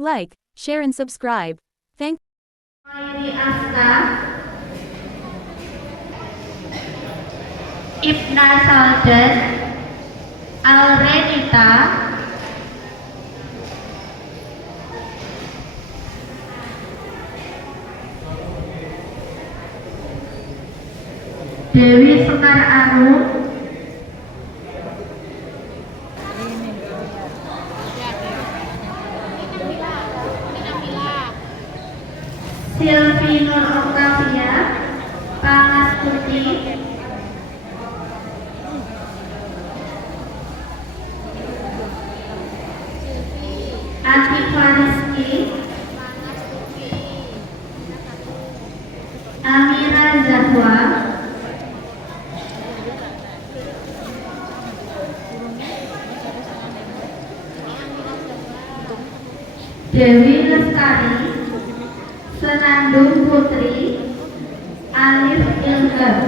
like, share and subscribe. Thank Khairi Asta, Ibna Saldan, Alrenita, Dewi Semar Anu, Silvi Nur Octavia, Pangastuti, Ati Fariski, Amira Zahwa, Dewi Lestari, Senandung Putri, Alif Ilham,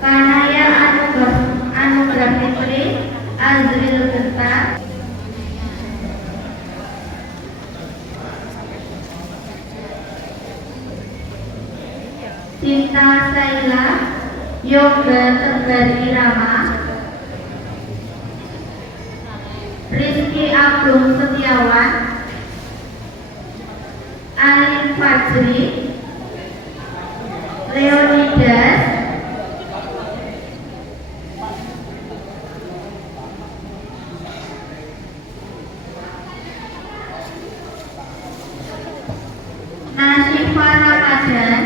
Kanaya Anugrah Fitri, Azril Genta, Cinta Saila, Yoga Tegar Irama, Rizky Agung Setiawan, Alin Fajri, Leonidas, Nasifa Ramadan,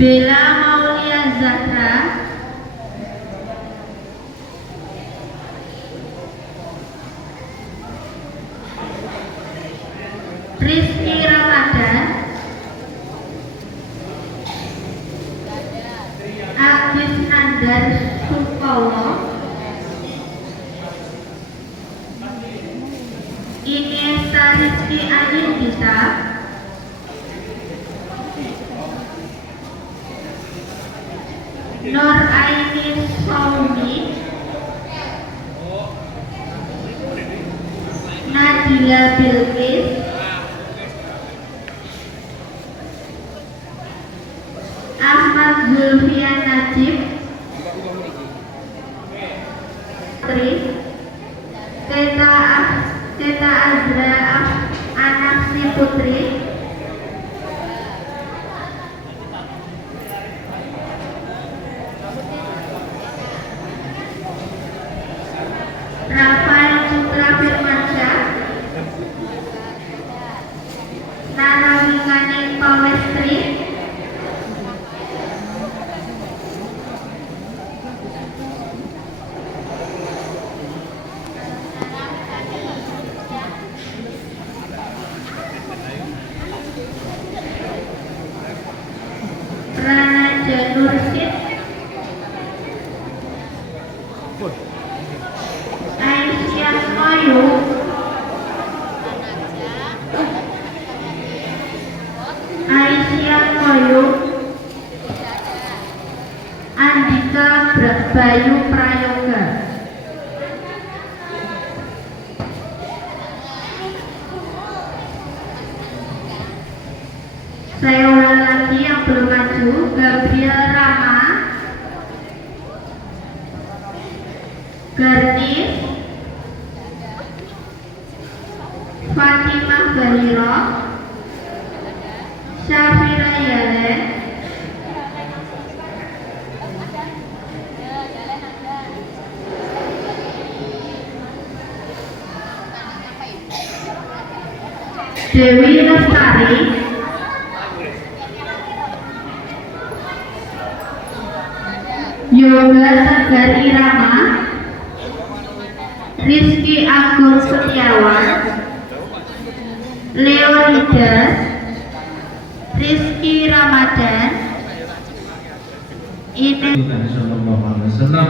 Bella Maulia Zahra, Rizky Ramadan, Agis Nandar Sukowo, Iniesta Rizky Ayindita, Nur Aini Saumi, Nadila Bilqis, Ahmad Zulfian Najib, Teta Azra Anaksi Putri, Rafael Putra Firmansyah, Nana Wingane Pawestri, Ranaja Nursid, Aisyah Mayu, Andika Bayu Prayoga. Saya ulang lagi yang belum maju, Gabriel Rama, Garnis, Fatimah Bahiro, Syafira Yalen, Dewi Lestari, Yoga Tegar Irama, Rizky Agung Setiawan, Leonidas, Rizky Ramadan, Sallallahu Alaihi Wasallam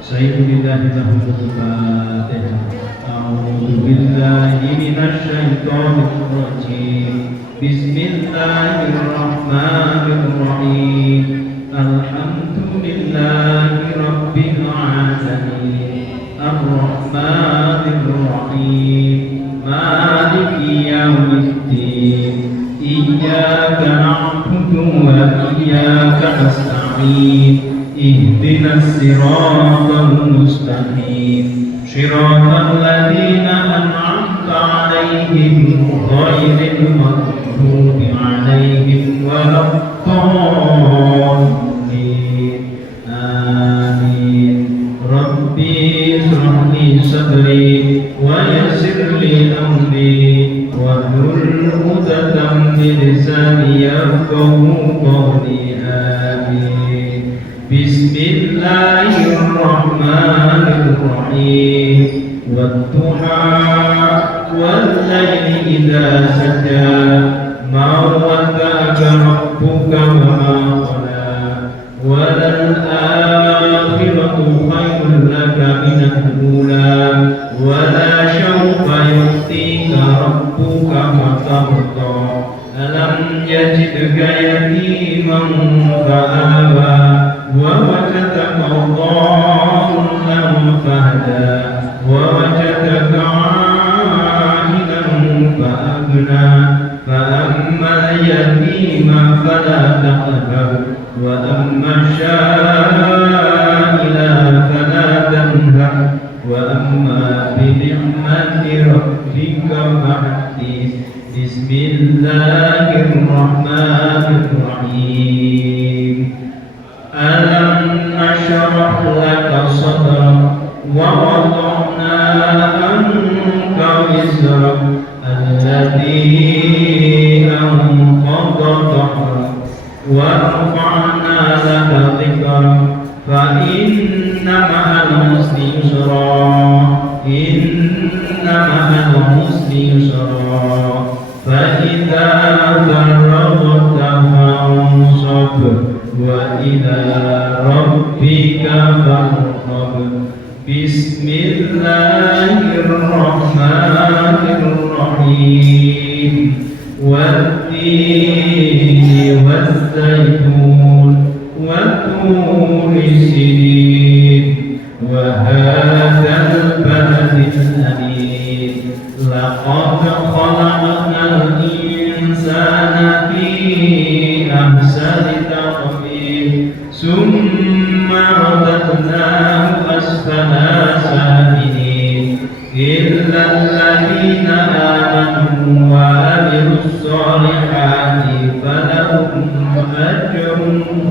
Sayyidillah lahul Fatihah. A'udzu billahi minasyaitonir rajim. Bismillahirrahmanirrahim. Alhamdulillahi rabbil alamin. Ar-Rahmanir Rahim. Maliki yaumiddin. Iyyaka na'budu wa iyyaka nasta'in. Ihdinas siratal mustaqim. Shiratal ladzina an'amta 'alaihim ghairil maghdubi 'alaihim waladdallin. Amin. Rabbi ishrah li sadri wa yassir li amri wahlul 'uqdatam min lisani yafqahu qawli. Amin. Bismillahirrahmanirrahim. Wadduha wal-laili idza saja. Ma wadda'aka rabbuka wa ma qala. Walal-akhiratu khairun laka minal ula. Wala syawfa yu'tika rabbuka fatarda. Alam yajidka yatiman fa'awa. ووجدك ضالا فهدى ووجدك عائلا فأغنى فأما اليتيم فلا تقهر وأما السائل فلا تنهر وأما بنعمة ربك فحدث. بسم الله الرحمن الرحيم. Alam nashrah laka sadrak wa wada'na anka wizrak alladhi anqadha dhahrak wa rafa'na laka dhikrak fa inna ma'al usri yusra inna ma'al usri yusra fa idza faragta fansab wa ila rabbika farghab. Bismillahirrahmanirrahim. Wat-tini waz-zaytun wat-turi sinin wa hadzal baladil amin. Laqad khalaqnal insana fi ahsani ثم رددناه أسفل سافلين إلا الذين آمنوا وعملوا الصالحات فلهم أجر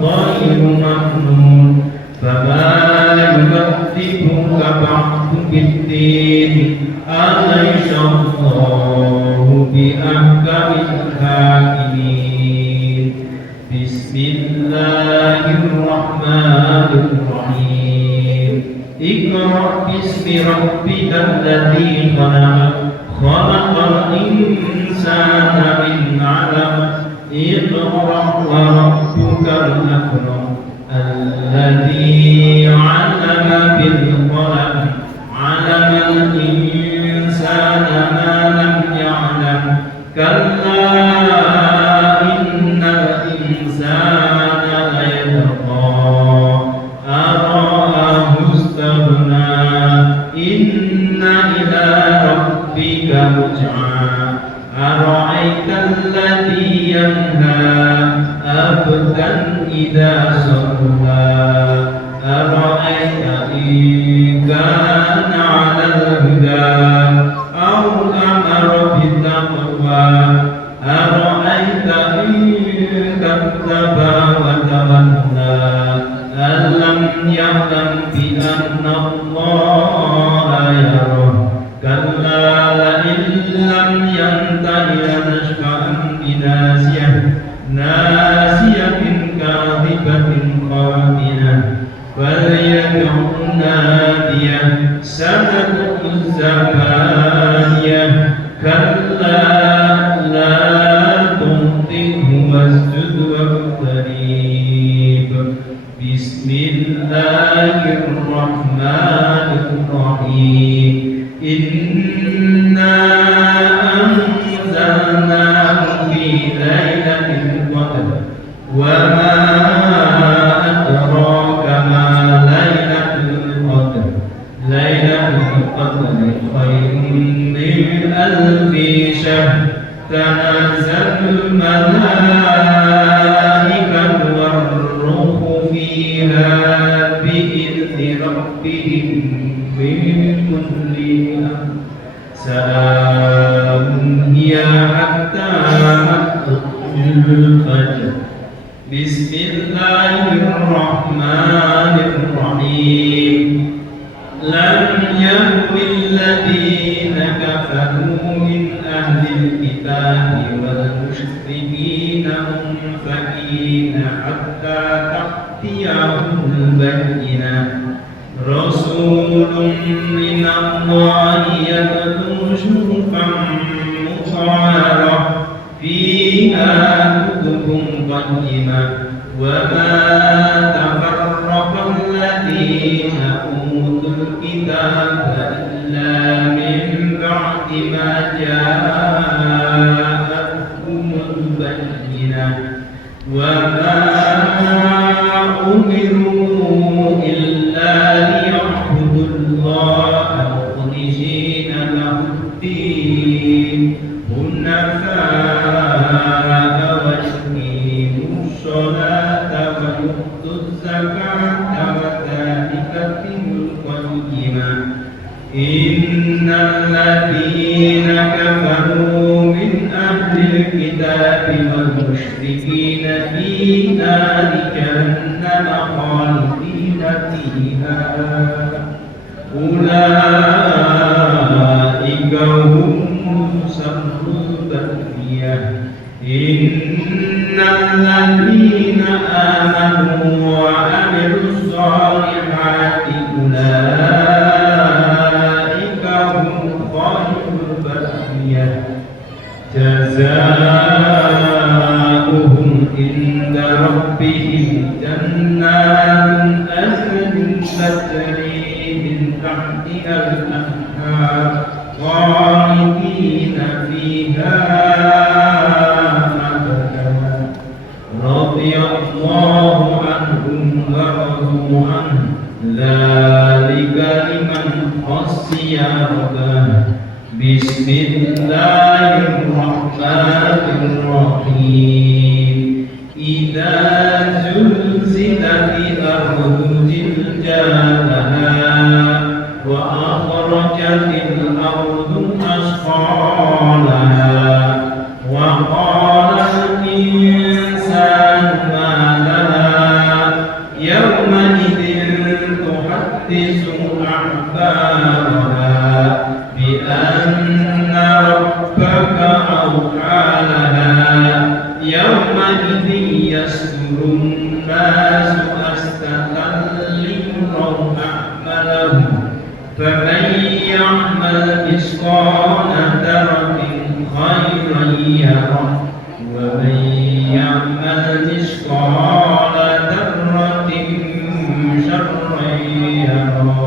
غير ممنون. فما يكذبك بعد بالدين أليس الله بأحكم الحاكمين. Bismillahirrahmanirrahim. Iqra bismi rabbikal ladzi khalaq. Khalaqal insana min 'alaq. Iqra wa rabbukal akram. Alladzi 'allama bil qalam. 'Allamal insana ma lam ya'lam. Kalla إذا صلى أرأيت إن كان على الهدى أو أمر بالتقوى أرأيت إن كذب وتولى ألم يعلم بأن الله يرى كلا لئن لم ينته لنسفعا بناصية ناسية كاذبة خاطئة فليدع نادية سندع الزبانية كلا لا تطعه واسجد واقترب. بسم الله الله الرحمن الرحيم إنا أنزلناه في ليلة القدر وما أدراك ما ليلة القدر ليلة القدر خير من ألف شهر تنزل الملائكة والروح فيها بإذن ربهم من كل أمر سلام هي حتى مطلع الفجر بسم الله الرحمن الرحيم لم يكن الذين كفروا من أهل الكتاب والمشركين منفكين حتى تأتيهم البينة رسول من الله يتلو صحفا مطهرة فيها كتب قيمة وما تفرق الذين أوتوا الكتاب إلا من بعد ما جاءتهم البينة وما أمروا إلا ليعبدوا الله مخلصين له الدين حنفاء ويقيموا الصلاة ويؤتوا الزكاة وذلك دين القيمة إن الذين كفروا من أهل الكتاب والمشركين في نار جهنم خالدين فيها أولئك هم شر البرية إن الذين آمنوا وعملوا الصالحات أولئك هم خير البرية جزاؤهم عند ربهم جنات عدن تجري من تحتها الأنهار خالدين فيها أبدا رضي الله عنهم ورضوا عنه ذلك لمن خشي ربه بسم الله الرحمن الرحيم إذا زلزلت الأرض زلزالها وأخرجت الأرض أثقالها وقال الإنسان ما لها يومئذ تحدث أخبارها بأن ربك أوحى لها يومئذ يصدر الناس أشتاتا ليروا أعمالهم فمن يعمل مثقال ذرة خيرا يره ومن يعمل مثقال ذرة شرا يره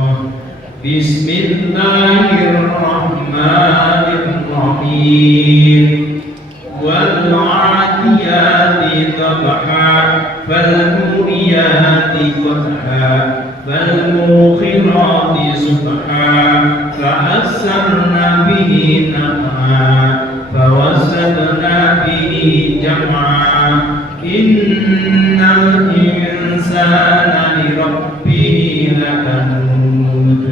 بسم الله الرحمن الرحيم والعاديات ضبحا فالموريات قدحا فالموخرات صبحا فأثرن به نقعا فوسطنا به جمعا إن الإنسان لربه لكنود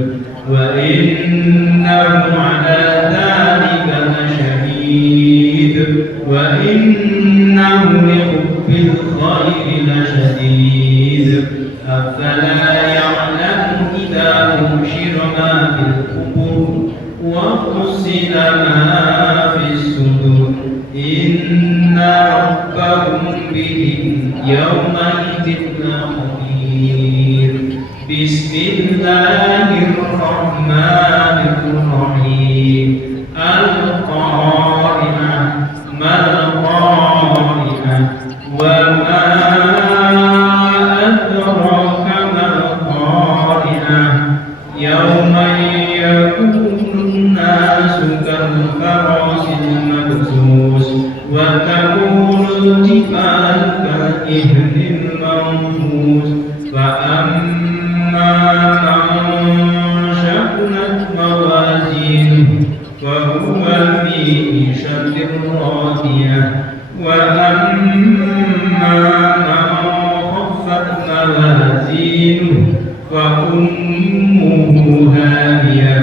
وإنه على ذلك لشهيد وإنه لحب الخير لشديد أفلا يعلم إذا بشر ما في القبور وفصل ما في الصدور إن ربهم بهم يومئذ لخبير بسم الله الرحمن الرحيم القارعة ما القارعة وما أدراك ما القارعة يوم يكون الناس كالفراش المبثوث وتكون الجبال كالعهن المنفوش فأما من ثقلت موازينه فهو في عيشة راضية وأما من خفت موازينه فأمه هاوية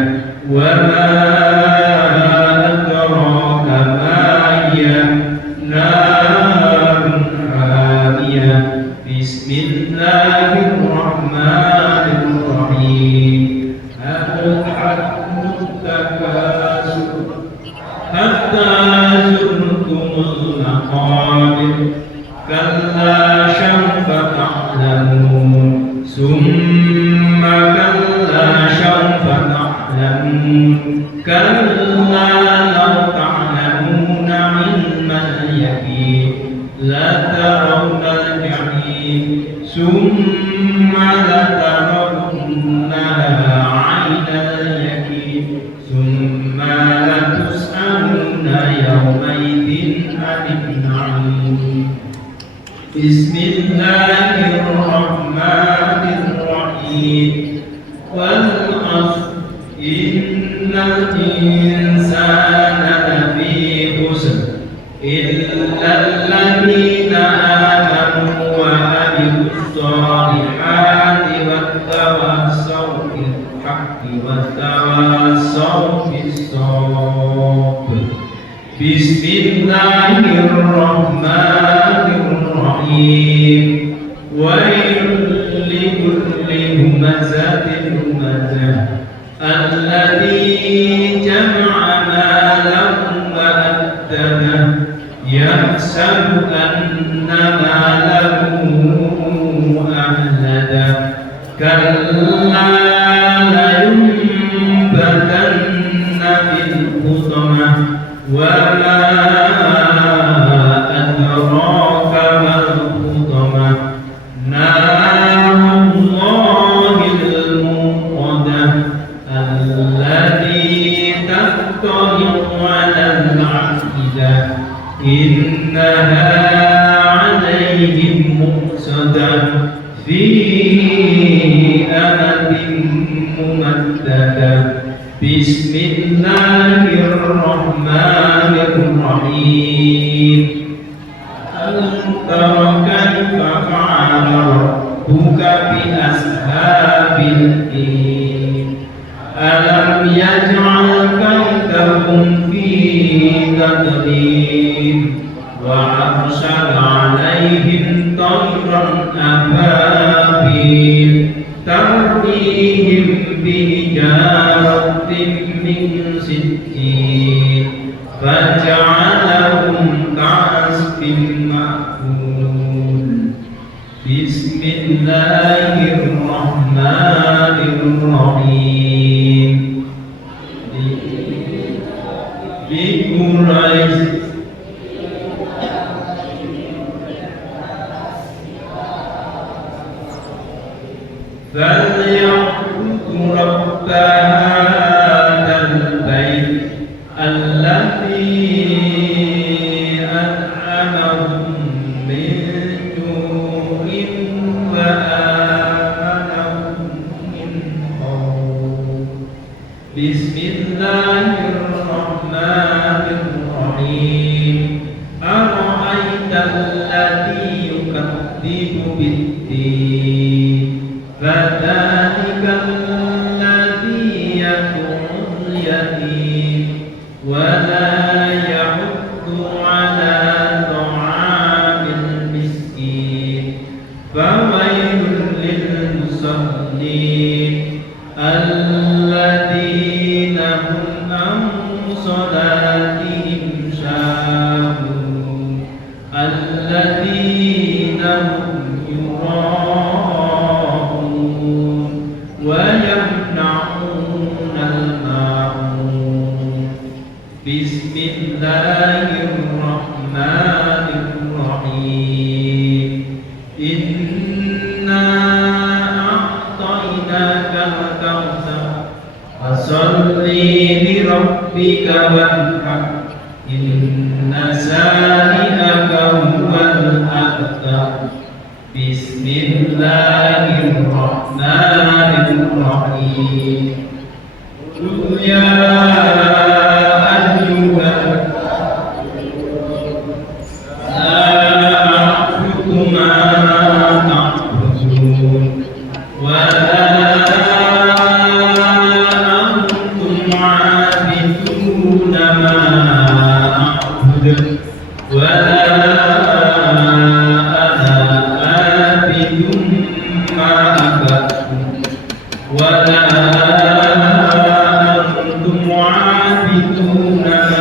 وما أدراك ما هي نار حامية بسم الله الرحمن الرحيم ألهاكم التكاثر حتى زرتم المقابر كلا سوف تعلمون ثم كلا سوف تعلمون كلا لو تعلمون علم اليقين لترون الجحيم ثم لترونها عين اليقين ثم لتسألون يومئذ عن النعيم بسم الله الرحمن الرحيم والعصر إن الإنسان لفي خسر إلا الذين آمنوا وعملوا الصالحات وتواصوا بالحق وتواصوا بالصبر بسم الله الرحمن الرحيم ويل لكل همزة لمزة الذي جمع مالا وعدده يحسب أن ماله أخلده كلا لينبذن في الحطمة وما أدراك ما الحطمة نار الله الموقدة التي تطلع على الأفئدة إنها عليهم مؤصدة في أمد ممددة بسم الله الرحمن الرحيم ألم تر كيف فعل ربك بأصحاب الفيل ألم يجعل كيدهم في تضليل وأرسل عليهم طيرا أبابيل ترميهم بحجارة من سجيل فجعلهم كعصف مأكول بسم الله الرحمن الرحيم لقريش فليعبدوا رب هذا البيت الذي أنعمهم من جوع وآمنهم من خوف بسم الله الرحمن الرحيم أرأيت الذي يكذب بالدين فذلك الذي يدعو اليتيم ولا يحض على طعام المسكين فويل للمصلين الذين هم عن صلاتهم ساهون الذين هم يراءون ويمنعون الماعون بسم الله الرحمن الرحيم إنا أعطيناك الكوثر فصل لربك وانحر إن شانئك هو الأبتر بسم الله الرحمن الرحيم قل يا أيها لا أعبد ما تعبدون ولا أنتم عابدون ما أعبد ولا أنا عابد ما عبدتم ولا أنتم عابدون ما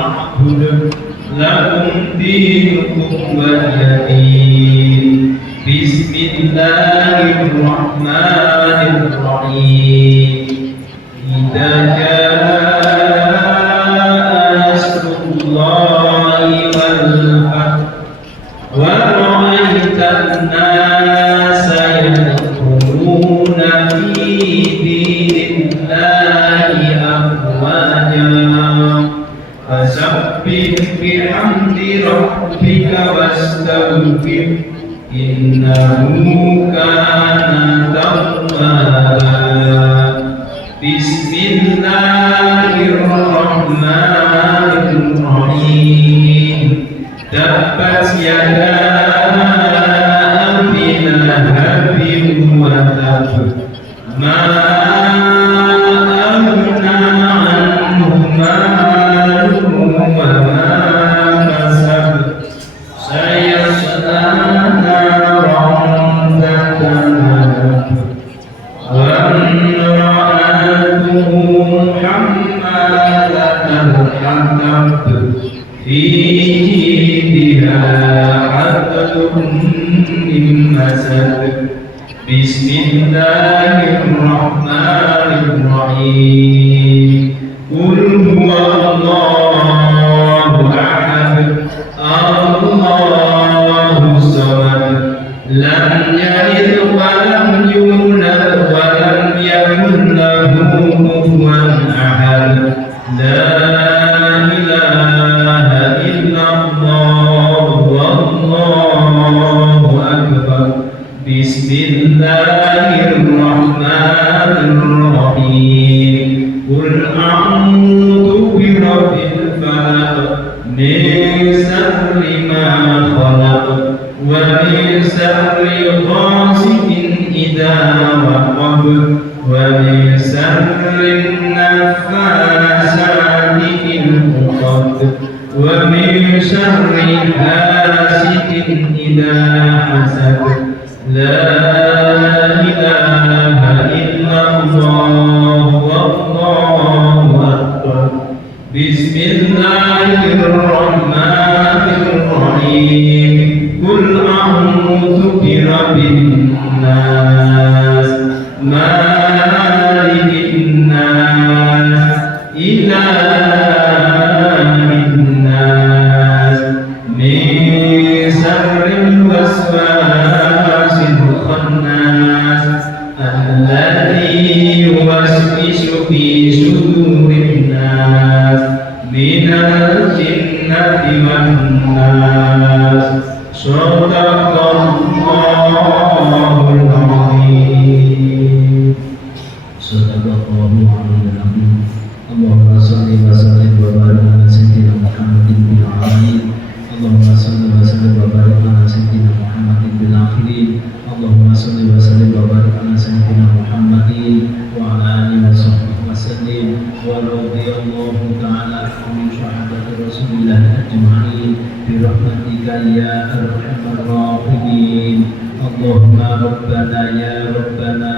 أعبد لكم دينكم ولي دين بسم الله الرحمن الرحيم إذا جاء نصر الله والفتح ورأيت الناس يدخلون في دين الله أفواجا فسبح بحمد ربك واستغفر إنه كان توابا بسم الله الرحمن الرحيم تبت يدا أبي لهب وتب ما أغنى عنه ماله وما كسب سيصلى نارا ذات لهب وامرأته حمالة الحطب في جيدها حبل من مسد بسم الله الرحمن الرحيم قل هو الله أحد الله الصمد لم يلد ولم يولد ولم يكن له كفوا أحد لا إله إلا الله والله أكبر بسم الله الرحمن الرحيم قل أعوذ برب الفلق من شر ما خلق ومن شر غاسق إذا وقب ومن شر النفاثات في العقد ومن شر حاسد إذا حسد لا إله إلا الله والله أكبر بسم الله الرحمن الرحيم قل أعوذ برب الناس مالك الناس إله الناس من شر الوسواس الخناس الذي يوسوس في صدور الناس من الجنة والناس صدق الله العظيم صدق الله العظيم اللهم صل وسلم وبارك على سيدنا محمد بالعالمين اللهم صل وسلم وبارك على سيدنا محمد بالآخرين اللهم صل وسلم وبارك على سيدنا محمد وعلى آله وصحبه وسلم ورضي الله تعالى عن شهادة رسول الله أجمعين برحمتك يا أرحم الراحمين اللهم ربنا يا ربنا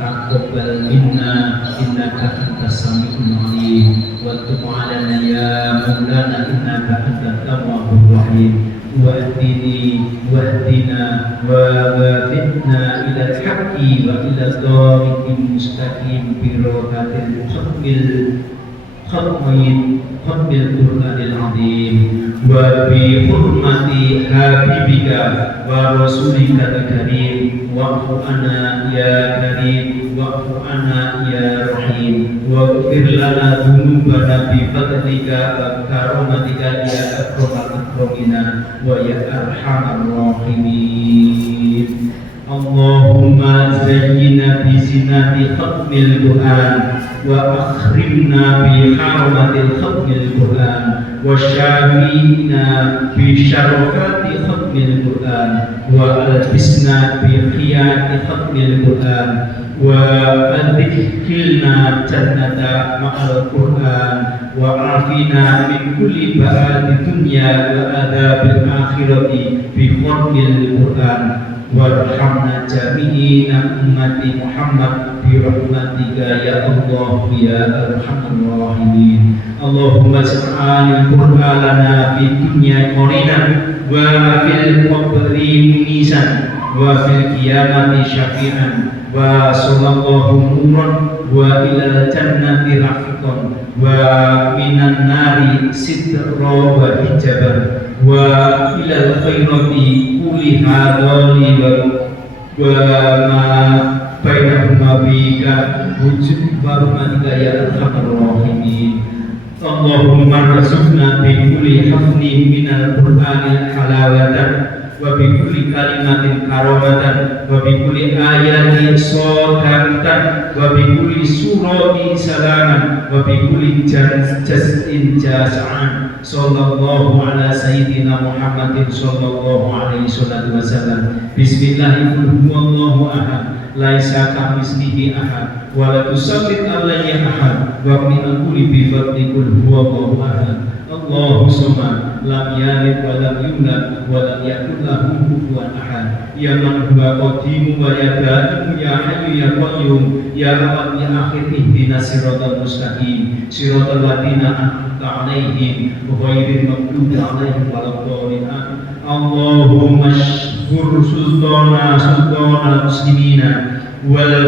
تقبل منا إنك أنت السميع العليم وتب علينا يا مولانا إنك أنت التواب الرحيم واهدنا ووفقنا إلى الحق وإلى الطريق المستقيم بركة الحق khatmil Qur'anil azim wa bi hurmati habibika wa rasulika karim wa'fu anna ya karim wa'fu anna ya rahim waghfir lana dhunubana bi fadlika wa karamatika ya akramal akramina wa ya arhamar rahimin. Allahumma zayyina bi zinati khatmil Qur'an wa akhrimna bi haramatil khatmil Qur'an wa syafina bi syarafati khatmil Qur'an wa albisna bi khiyati khatmil Qur'an wa adkhilna jannata ma'al Qur'an wa afina min kulli ba'di dunya wa adabil akhirati bi khatmil Qur'an warhamna jami'ina ummati Muhammad bi rahmatika ya Allah ya arhamar rahimin. Allahumma ij'al Qur'ana fi dunya qarinan wa fil qabri munisan wa fil qiyamati syafi'an wa sallallahu nuran wa ila jannati rafiqan wa minan nari sitra wa hijaban wa ilal khairati kuli hadali wa ma bainahuma bika wujud barumatika ya arhamar rahimin. Allahumma rzuqna bi kulli hafni minal qur'anil halawatan wa bi kulli kalimatin karamatan wa bi kulli ayatin sodaqatan wa bi kulli surati salaman wa bi kulli jaz'in jasa'an. Sallallahu ala sayyidina Muhammadin sallallahu alaihi wasallam. Bismillahirrahmanirrahim. Ahad laisa kamitslihi ahad wa la tusallit alayhi ahad wa min kulli bi fadlikul huwallahu ahad. Allahu samad lam yalid wa lam yulad wa lam yakul lahu kufuwan ahad. Ya man huwa qadim wa ya daim ya hayyu ya qayyum ya awwal ya akhir ihdinas siratal mustaqim siratal ladzina an'amta 'alaihim ghairil maghdubi 'alaihim waladdallin. Allahumma shkur sultana muslimina wal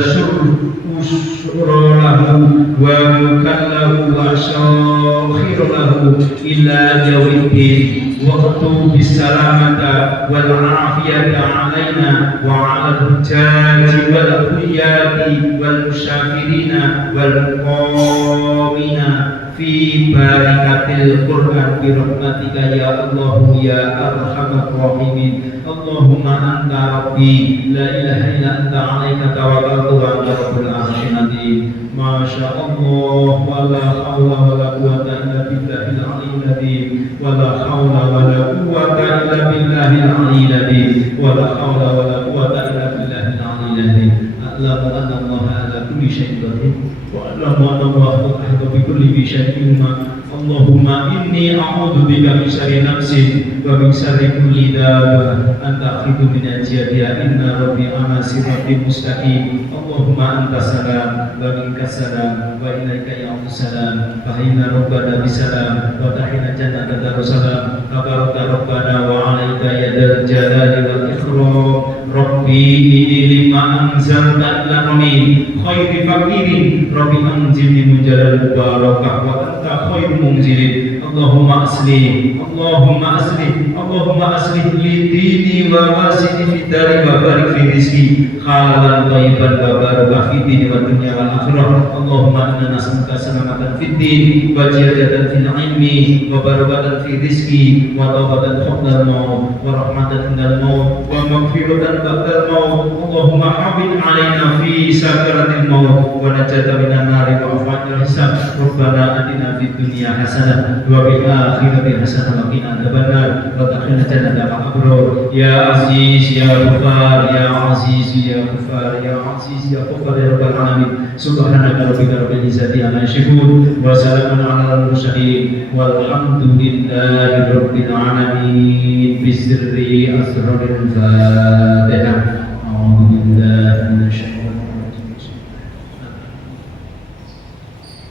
syururahu wa mukallahu wa syakhirahu illa yawmiddin waqtu bisalamata wal afiyata alaina wa ala al-hujjati wal hujjati wal musyafirina wal muqamina fi barakatil Qur'an bi rahmatika ya Allah ya arhamar rahimin. Allahumma anta rabbi la ilaha illa anta alaika tawakkaltu wa anta rabbul arsyil azim. Masya Allah wa la hawla wa la quwwata illa billahil aliyyil azim wa la hawla wa la quwwata illa billahil aliyyil azim wa la hawla wa la quwwata illa billahil aliyyil azim. A'lamu anna Allah ala kulli syai'in qadir wa a'lamu anna Allah ahata bi kulli syai'in ilma. Allahumma inni a'udzu bika min syarri nafsi wa min syarri kulli dabba anta akhidhu min ajiyatiha inna rabbi ala siratin mustaqim. Allahumma anta salam wa minka salam wa ilaika ya salam fa inna rabbana bisalam wa tahina jannata darussalam tabaraka rabbana wa alaika ya dal jalali wal ikram. Rabbi inni lima anzalta ilani khairi fakirin rabbi anzilni mujalal barakah wa anta khairu munzilin. Allahumma aslih Allahumma aslih Allahumma aslih li dini wa wasini fi dari wa barik fi rizqi halalan thayyiban wa barakah fi dini wa dunya wal akhirah. Allahumma inna nas'aluka salamatan fid din wa ziyadatan fil ilmi wa barakatan fi rizqi wa tawbatan qabla al-maut wa rahmatan indal maut wa maghfiratan ba'da al-maut. Allahumma hafidh alaina fi sakaratil maut wa najata minan nari wa afwajil hisab. Rabbana atina fid dunya hasanah wa fil akhirati hasanah wa qina adzabannar wa adkhilna jannata ma'al abrar. Ya aziz ya ghafar ya aziz ya ghafar ya aziz ya ghafar ya rabbal alamin. Subhanaka rabbika rabbil izzati amma yasifun wa salamun alal mursalin walhamdulillahi rabbil alamin. Bisirri asraril Fatihah. A'udzu billahi minasy syaithanir rajim.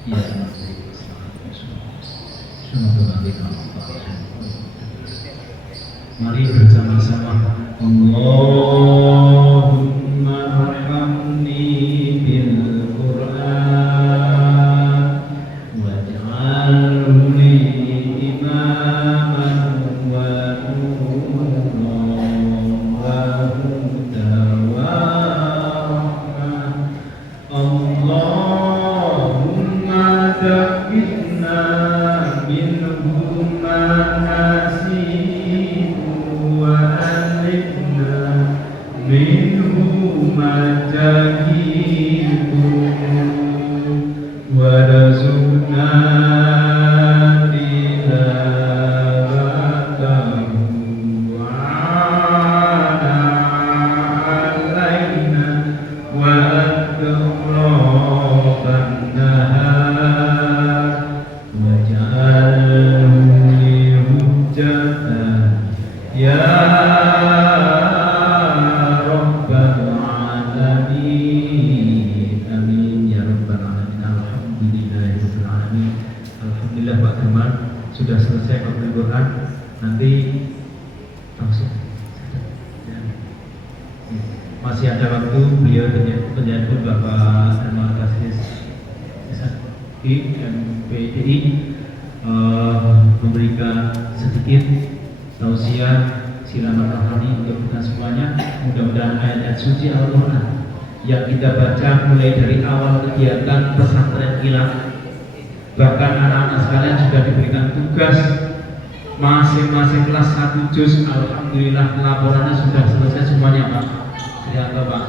Ya mari bersama-sama Allahumma arhamni bil Qur'an waj'al warzuqna tilawatahu wa'ala alaina wa atraban nahar waj'alhu li hujjatan ya rabbal alamin. Amin ya rabbal alamin. Alhamdulillahirabbil alamin. Alhamdulillah Pak Gamal sudah selesai Al Quran. Nanti langsung masih ada waktu beliau penyantun Bapak Herman Kasis MPDI memberikan sedikit tausiah silaman rohani untuk kita semuanya. Mudah-mudahan ayat-ayat suci Al-Quran yang kita baca mulai dari awal kegiatan pesantren kilat, bahkan anak-anak sekalian sudah diberikan tugas masing-masing kelas 1 juz. Alhamdulillah laporannya sudah selesai semuanya Pak. Silakan Pak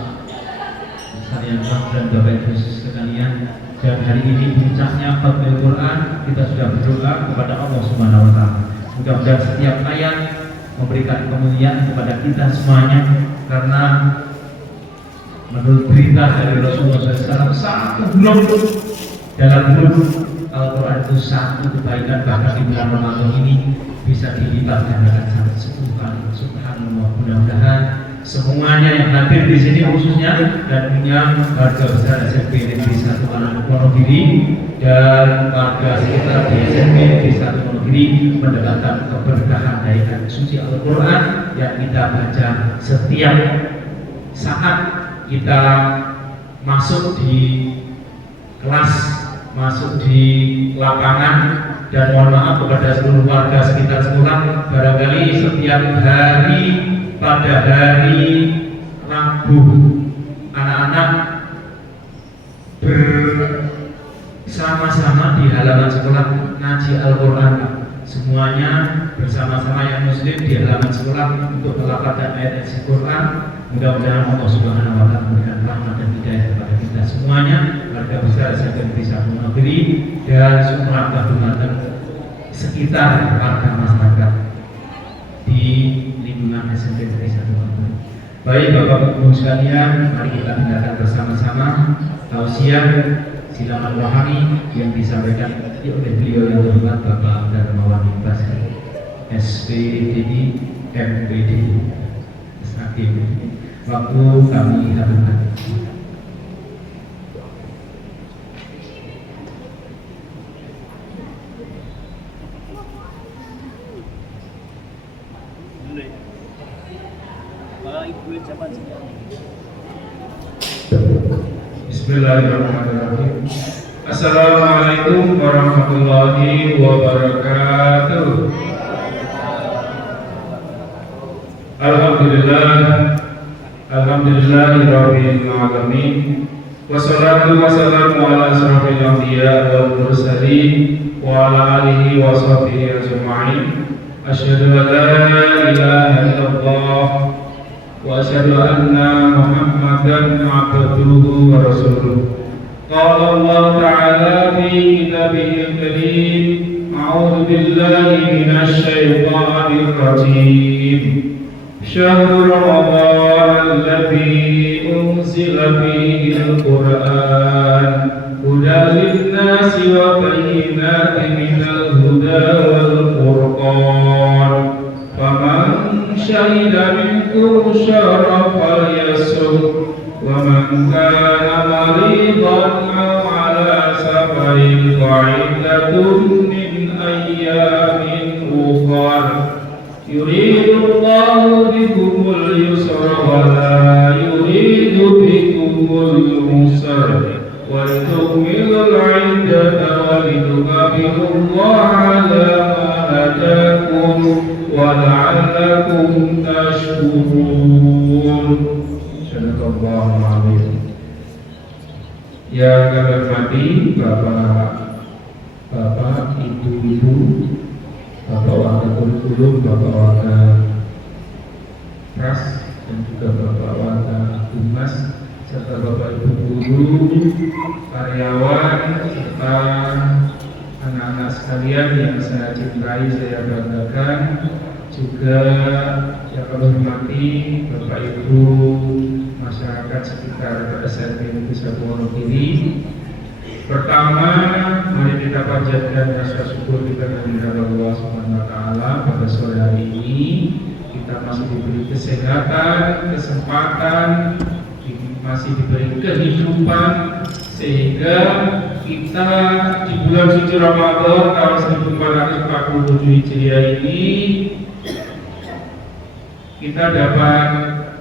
sekalian Pak dan Bapak Ibu sekalian. Dan hari ini puncaknya Khatmul Quran, kita sudah berdoa kepada Allah Subhanahu wa taala. Mudah-mudahan setiap ayat memberikan kemuliaan kepada kita semuanya, karena menurut berita dari Rasulullah SAW, satu huruf dalam huruf Al-Quran itu satu kebaikan, bahkan di bulan Ramadan ini bisa dilipat gandakan sampai 10 kali. Subhanallah. Mudah-mudahan semuanya yang hadir di sini, khususnya dan yang warga besar SMP Negeri 1 Wonogiri dan warga sekitar di SMP Negeri 1 Wonogiri mendapatkan keberkahan dari ayat suci Al-Quran yang kita baca setiap saat kita masuk di kelas, masuk di lapangan. Dan mohon maaf kepada seluruh warga sekitar sekolah, barangkali setiap hari pada hari Rabu anak-anak bersama-sama di halaman sekolah ngaji Al-Quran. Semuanya bersama-sama yang muslim di halaman sekolah untuk melafalkan ayat Al-Quran. Mudah-mudahan Allah Subhanahu wa taala memberikan rahmat dan hidayah kepada kita semuanya, warga besar SMP Negeri 1 Wonogiri dan semua kabupaten sekitar warga masyarakat di lingkungan SMP Negeri 1 Wonogiri. Baik Bapak Ibu sekalian, mari kita dengarkan bersama-sama tausiah silaman rohani yang disampaikan oleh beliau yang terhormat Bapak Darmawan Basri, SPDI MPDI SAKIM. Waktu kami habiskan. Bismillahirrahmanirrahim. Assalamualaikum warahmatullahi wabarakatuh. Alhamdulillahirabbil alamin. Wassalatu wassalamu ala asrofil anbiya wal mursalin wa ala alihi wa sahbihi ajma'in. Asyhadu an la ilaha illallah wa asyhadu anna Muhammadan abduhu wa rasuluh. Qala Allah ta'ala fi kitabihil karim, a'udzu billahi minasy syaithanir rajim. Syahrul Ramadan alladzi unzila fihi al-Qur'an hudan lin-nasi wa bayyinatin minal huda wal furqan. Faman syahida minkum syahra falyasum wa man kana maridan aw ala safarin fa'iddatun min ayyamin ukhra. Yuridullahu bikumul yusra wa la yuridu bikumul usra wa litukmilul iddata wa litukabbirullaha ala ma hadakum wa la'allakum tashkurun. Sadaqallahul azim. Yang kami hormati Bapak, Ibu-ibu, Bapak Wakil Kurikulum, Bapak Wakil Pras, dan juga Bapak Wakil Humas, serta Bapak Ibu guru, karyawan, serta anak-anak sekalian yang saya cintai, saya banggakan, juga yang kami hormati Bapak Ibu masyarakat sekitar SMP Pusat Wonogiri. Pertama, mari kita panjatkan rasa syukur kita kepada Allah Subhanahu wa taala pada sore hari ini kita masih diberi kesehatan, kesempatan, masih diberi kehidupan sehingga kita di bulan suci Ramadan tahun 1447 Hijriah ini kita dapat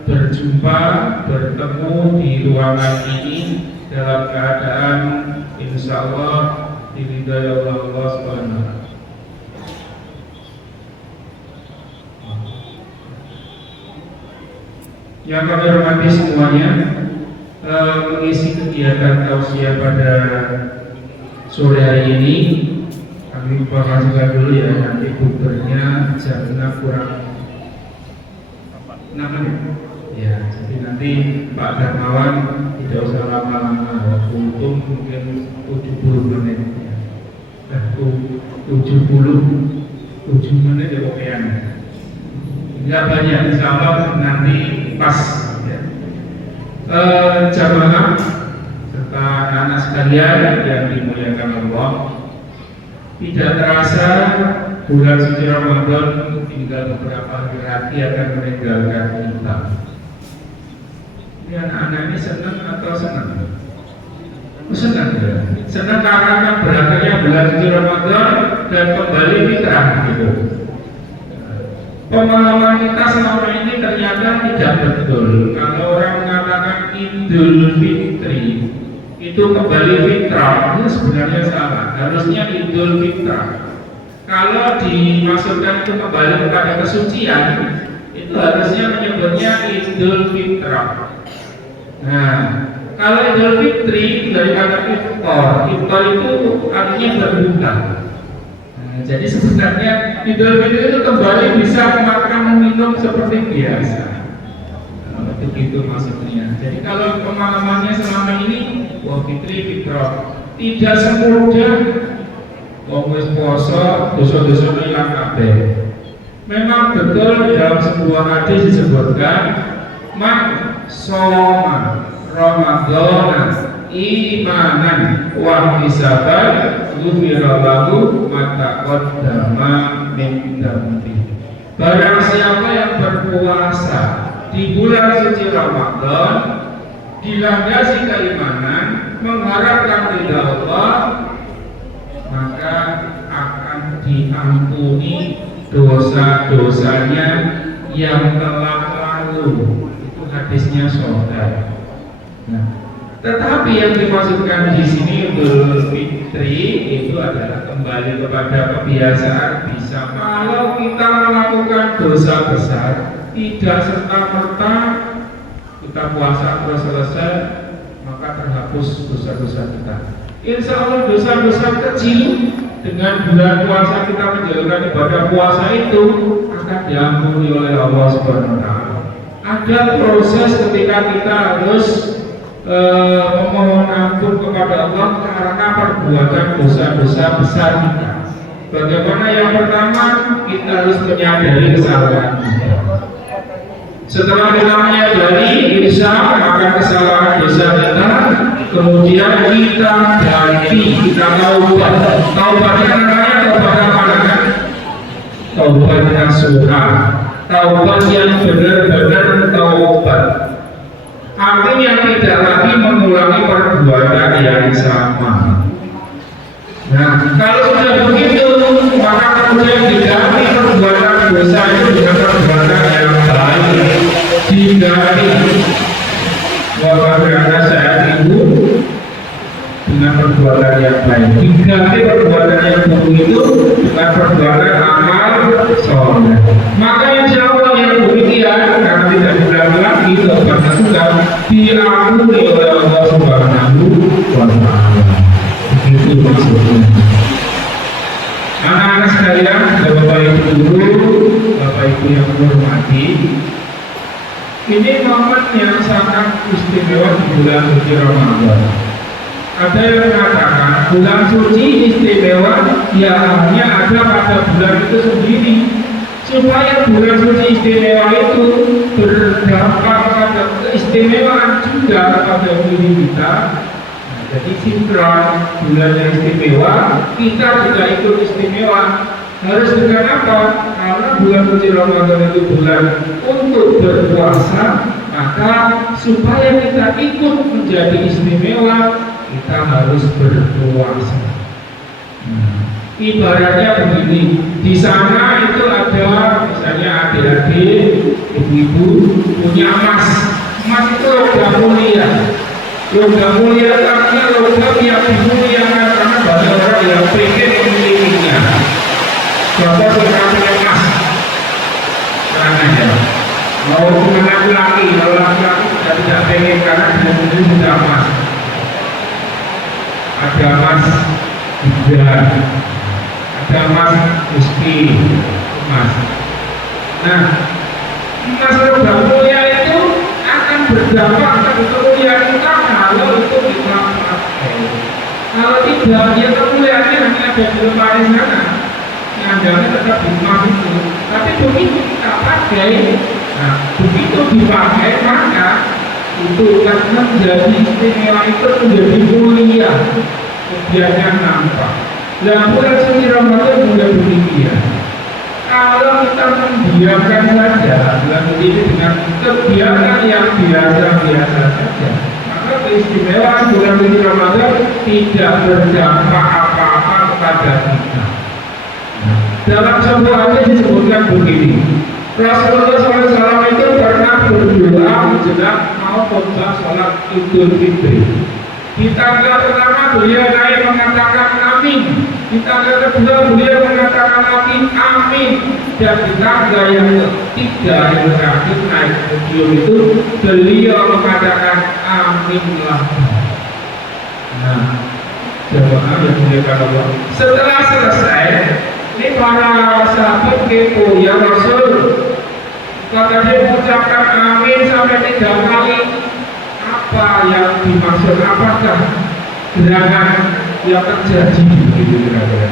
berjumpa, bertemu di ruangan ini dalam keadaan insya Allah diridhai Allah Subhanahu. Yang kami hormati semuanya, mengisi kegiatan tausiah pada sore hari ini kami bahaskan dulu ya, nanti bubernya jam 6 kurang 6 menit ya, jadi nanti Pak Darmawan tidak usah lama-lama, untung mungkin 70 menit ya. 7 menit ya pokoknya nggak banyak, insya Allah nanti pas ya. Jamaah serta anak sekalian yang dimuliakan Allah, tidak terasa bulan suci Ramadan tinggal beberapa hari lagi akan meninggalkan kita. Ini anak-anak ini senang atau senang? Senang ya. Senang karena berakhirnya bulan suci Ramadan dan kembali fitrah gitu. Pemahaman kita selama ini ternyata tidak betul. Kalau orang mengatakan Idul Fitri itu kembali fitrah, itu sebenarnya salah. Harusnya Idul Fitrah. Kalau dimaksudkan itu kembali kepada kesucian, itu harusnya menyebutnya Idul Fitrah. Nah, kalau Idul Fitri dari kata iftar, iftar itu artinya berbuka. Jadi sebenarnya Idul Fitri itu kembali bisa makan minum seperti biasa. Begitu maksudnya. Jadi kalau pemahamannya selama ini, wah Fitri fitrah tidak semudah wis poso dosa-dosa hilang kabeh. Memang betul dalam sebuah hadis disebutkan man shoma Ramadan imanan wa hisaban ghufira lahu ma taqaddama min dhanbi. Barang siapa yang berpuasa di bulan suci Ramadan dilandasi keimanan, mengharapkan ridha Allah, maka akan diampuni dosa-dosanya yang telah lalu. Itu hadisnya sahih. Nah, tetapi yang dimaksudkan di sini Idul Fitri itu adalah kembali kepada kebiasaan bisa. Kalau kita melakukan dosa besar, tidak serta-merta kita puasa terus selesai maka terhapus dosa-dosa kita. Insya Allah dosa-dosa kecil dengan bulan puasa kita menjalankan ibadah puasa itu akan diampuni oleh Allah Subhanahu wa taala. Ada proses ketika kita harus memohon ampun kepada Allah karena perbuatan dosa-dosa besar kita. Bagaimana? Yang pertama, kita harus menyadari kesalahan kita. Setelah kita menyadari insya akan kesalahan dosa kita, kemudian kita ganti, kita taubat. Taubatnya namanya taubat apa kan? Taubat nasuha, taubat yang benar-benar taubat. Artinya tidak lagi mengulangi perbuatan yang sama. Nah, kalau sudah begitu, maka kemudian diganti perbuatan dosa itu dengan perbuatan yang baik. Diganti. Wabahana saya ibu dengan perbuatan yang baik. Diganti perbuatan yang buruk itu dengan perbuatan amal soleh. Maka insya Allah yang demikian karena tidak diulangi lagi dosa sudah diampuni oleh Allah Subhanahu wa taala. Begitu maksudnya. Anak-anak sekalian, Bapak Ibu guru, Bapak Ibu yang hormati, Ini momen yang sangat istimewa di bulan suci Ramadan. Ada yang mengatakan bulan suci istimewa ya hanya ada pada bulan itu sendiri. Supaya bulan suci istimewa itu berdampak pada keistimewaan juga pada diri kita. Nah, jadi sinkron bulan yang istimewa, kita juga ikut istimewa. Harus dengan apa? Karena bulan suci Ramadan itu bulan untuk berpuasa, maka supaya kita ikut menjadi istimewa, kita harus berpuasa. Ibaratnya begini, di sana itu ada misalnya adik-adik, ibu-ibu punya emas. Emas itu logam mulia. Logam mulia artinya logam yang dimuliakan karena banyak orang yang pengen memilikinya. Contoh seperti emas, terang aja. Mau dengan laki-laki, kalau laki-laki tidak pengen karena dia sendiri sudah emas. Ada emas juga, ada emas meski emas. Nah, emas logam mulia itu akan berdampak pada kemuliaan kita kalau itu kita pakai. Kalau tidak, dia kemuliaannya hanya ada di lemari sana. Andalnya tetap di emas itu, tapi begitu kita pakai, nah begitu dipakai maka itu akan menjadi istimewa, itu menjadi mulia, kebiasaan nampak. Nah bulan suci Ramadan juga demikian. Kalau kita membiarkan saja bulan suci ini dengan kebiasaan yang biasa-biasa saja, maka keistimewaan bulan suci Ramadan tidak berdampak apa-apa kepada kita. Dalam sebuah hadis disebutkan begini, Rasulullah SAW itu pernah berdoa menjelang mau khutbah sholat Idul Fitri. Di tanggal pertama beliau naik mengatakan amin, di tanggal kedua beliau mengatakan lagi amin, dan di tanggal yang ketiga yang terakhir naik podium itu beliau mengatakan aminlah. Nah, jemaah yang dimuliakan Allah, setelah selesai ini para sahabat kepo, ya Rasul, kata dia mengucapkan amin sampai 3 kali. Apa yang dimaksud? Apakah gerangan yang terjadi? Gitu kira-kira.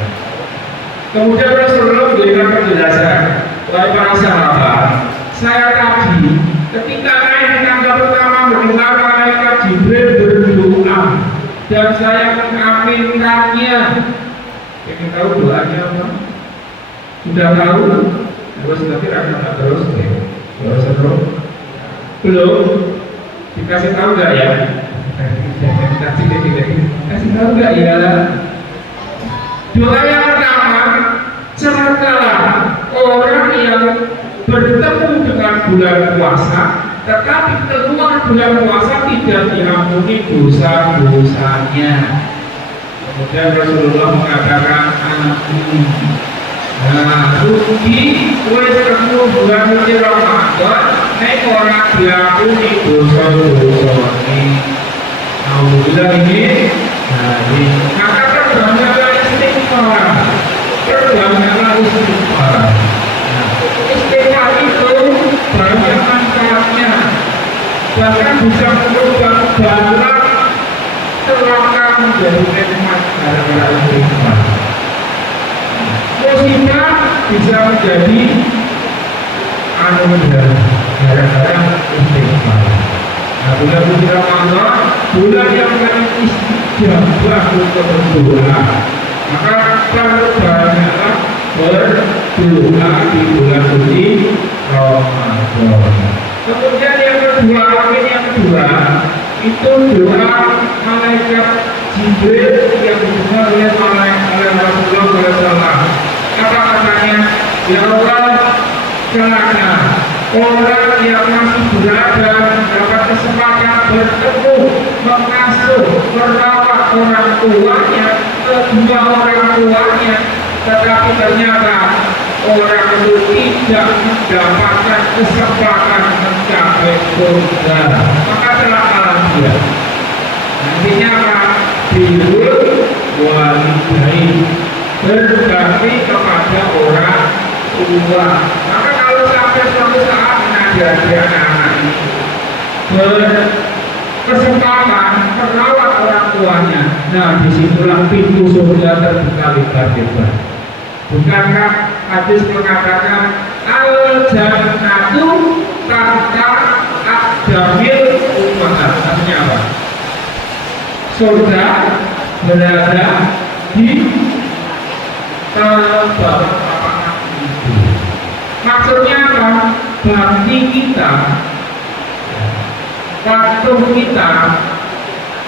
Kemudian Rasulullah memberikan penjelasan, wahai para sahabat, saya tadi ketika naik di tangga pertama mendengar malaikat Jibril berdoa dan saya mengaminkannya. Ingin tahu doanya apa? Sudah tahu? Terus nanti akan terus terus terus. Belum? Dikasih tahu nggak ya? Kasih tahu nggak ya? Doa yang pertama, celakalah orang yang bertemu dengan bulan puasa, tetapi keluar bulan puasa tidak diampuni dosa-dosanya. Kemudian Rasulullah mengatakan anak ini, nah, rugi wis ketemu bulan suci Ramadan, nek ora diampuni dosa-dosane. Alhamdulillah ini, nah ini, maka perbanyaklah istighfar, perbanyaklah istighfar. Nah, istighfar itu banyak manfaatnya, bahkan bisa mengubah balak celaka menjadi nikmat gara-gara istighfar. Musibah bisa menjadi anugerah gara-gara istighfar. Nah, bulan suci Ramadan, bulan yang paling istijabah untuk berdoa. Maka perbanyaklah berdoa di bulan suci Ramadan. Kemudian yang kedua, itu doa malaikat Jibril yang didengar oleh Rasulullah SAW. Apa katanya? Ya Allah, celaka orang yang masih berada dapat kesempatan bertemu, mengasuh, merawat orang tuanya, kedua orang tuanya, tetapi ternyata orang itu tidak mendapatkan kesempatan mencapai surga, maka celakalah dia. Nantinya apa? Birrul walidain, berbakti kepada orang tua. Maka kalau sampai suatu saat menjadi anak-anak ini berkesempatan merawat orang tuanya. Nah, disitulah pintu surga terbuka lebar-lebar. Bukankah hadis mengatakan al-jannatu tahta aqdamil ummahat? Artinya apa? Surga berada di bawah tapak ibu. Maksudnya apa? Bakti kita, patuh kita,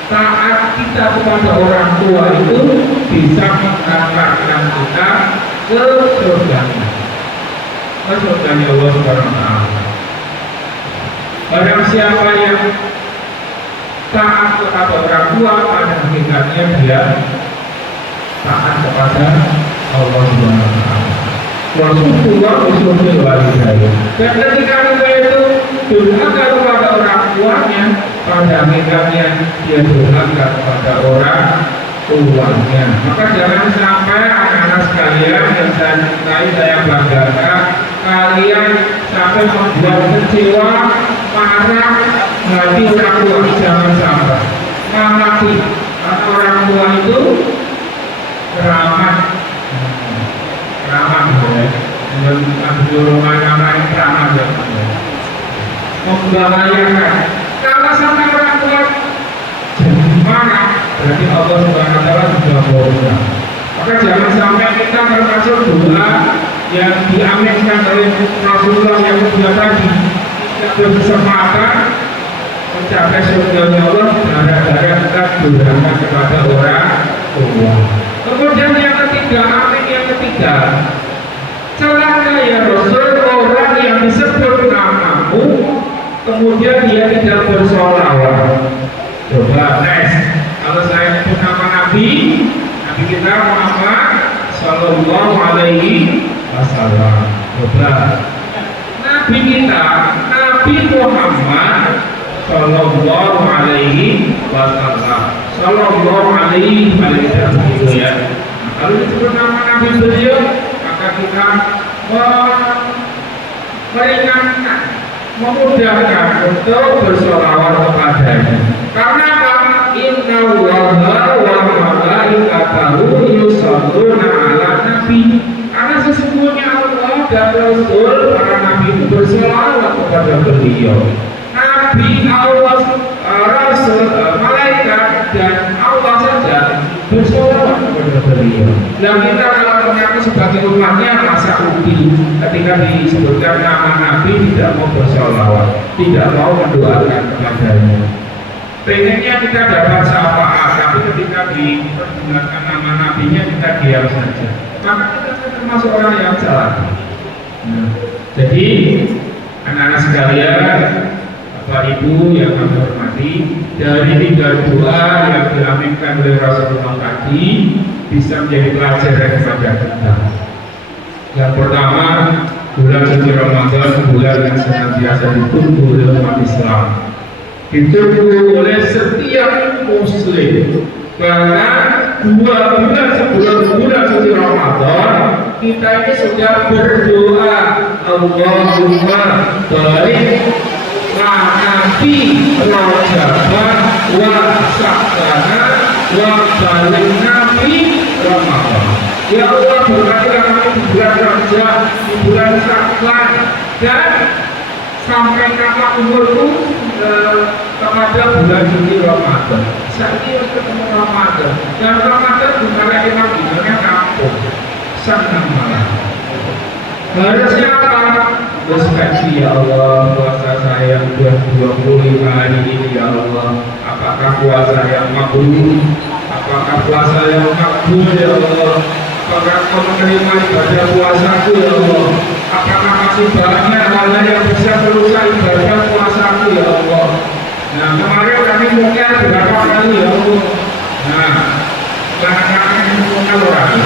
taat kita kepada orang tua itu bisa mengantarkan kita ke surga. Ke surganya Allah Subhanahu wa Ta'ala. Barang siapa yang taat kepada orang tua, pada hakikatnya dia taat kepada Allah Subhanahu wa Ta'ala. Rasulullah usulul walidayah. Dan ketika kita itu durhaka kepada orang tuanya, pada hakikatnya dia durhaka kepada orang tuanya. Maka jangan sampai anak-anak sekalian yang saya cintai, saya banggakan, kalian sampai membuat kecewa, marah hati orang tua. Jangan sampai mati. Karena orang tua itu ramah, membahayakan. Kalau sampai orang tua jadi marah, berarti Allah Subhanahu wa Ta'ala juga murka. Maka jangan sampai kita termasuk doa yang diaminkan oleh Rasulullah yang kedua tadi, tidak berkesempatan mencapai surganya Allah gara-gara kita durhaka kepada orang tua. Kemudian yang ketiga, amin yang ketiga, celaka ya Rasul orang yang disebut namamu kemudian dia tidak bersolawat. Coba tes, kalau saya nyebut nama Nabi kita Muhammad Sallallahu Alaihi Wasallam. Coba Nabi kita Nabi Muhammad Sallallahu Alaihi Wasallam. Sallallahu Alaihi Wasallam begitu ya. Kalau disebut nama Nabi beliau, maka kita meringankan, memudahkan untuk bersolawat kepadanya. Karena apa? Inna Allaha wa malaikatahu yusholluna ala nabi. Karena sesungguhnya Allah dan Rasul para nabi itu bersolawat kepada beliau. Nabi, Allah, Rasul, malaikat dan Allah saja bersolawat kepada beliau. Dan kita kalau mengaku sebagai umatnya masa uji ketika disebutkan nama Nabi tidak mau bersolawat, tidak mau mendoakan kepadanya. Pengennya kita dapat syafaat, tapi ketika dipergunakan nama Nabinya kita diam saja. Maka kita termasuk orang yang salah. Jadi anak-anak sekalian, Bapak Ibu yang kami hormati, dari 3 doa yang diaminkan oleh Rasulullah tadi bisa menjadi pelajaran kepada kita. Yang pertama, bulan suci Ramadan, bulan yang senantiasa ditunggu oleh umat Islam, ditunggu oleh setiap muslim. Bahkan 2 bulan sebelum bulan suci Ramadan, kita ini sudah berdoa, Allahumma barik Nabi Rajaban wa Sya'bana wa barik Nabi Ramadan. Ya Allah, berkatilah kami di bulan Rajab, di bulan Sya'ban, dan sampaikanlah umurku kepada bulan suci Ramadan. Saat ini ketemu Ramadan, dan Ramadan bukanlah emang dimana kampung, senang malah. Harusnya apa? Berspeksi ya Allah, puasa saya sudah 25 hari ini ya Allah. Apakah puasa yang makbul? Apakah puasa yang makbul ya Allah? Apakah kau menerima ibadah puasaku ya Allah? Apakah masih banyak hal yang bisa merusak ibadah puasaku ya Allah? Nah, kemarin kami mungkin berapa kali ya Allah? Nah, karena mungkin orang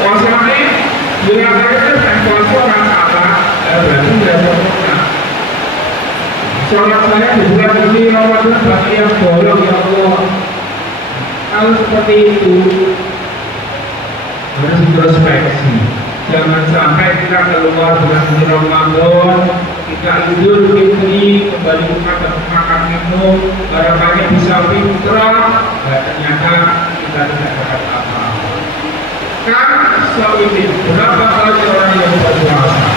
puasa ini bila mereka dan puasa orang apa? Berarti tidak sempurna. Sholat saya di bulan suci Ramadan bagi yang bolong ya Allah. Kalau seperti itu harus introspeksi. Jangan sampai kita keluar bulan suci Ramadan kita Idul Fitri kembali kepada makan minum, barangkali bisa fitrah, ternyata kita tidak dapat apa-apa. Kan soalnya berapa kali orang yang berpuasa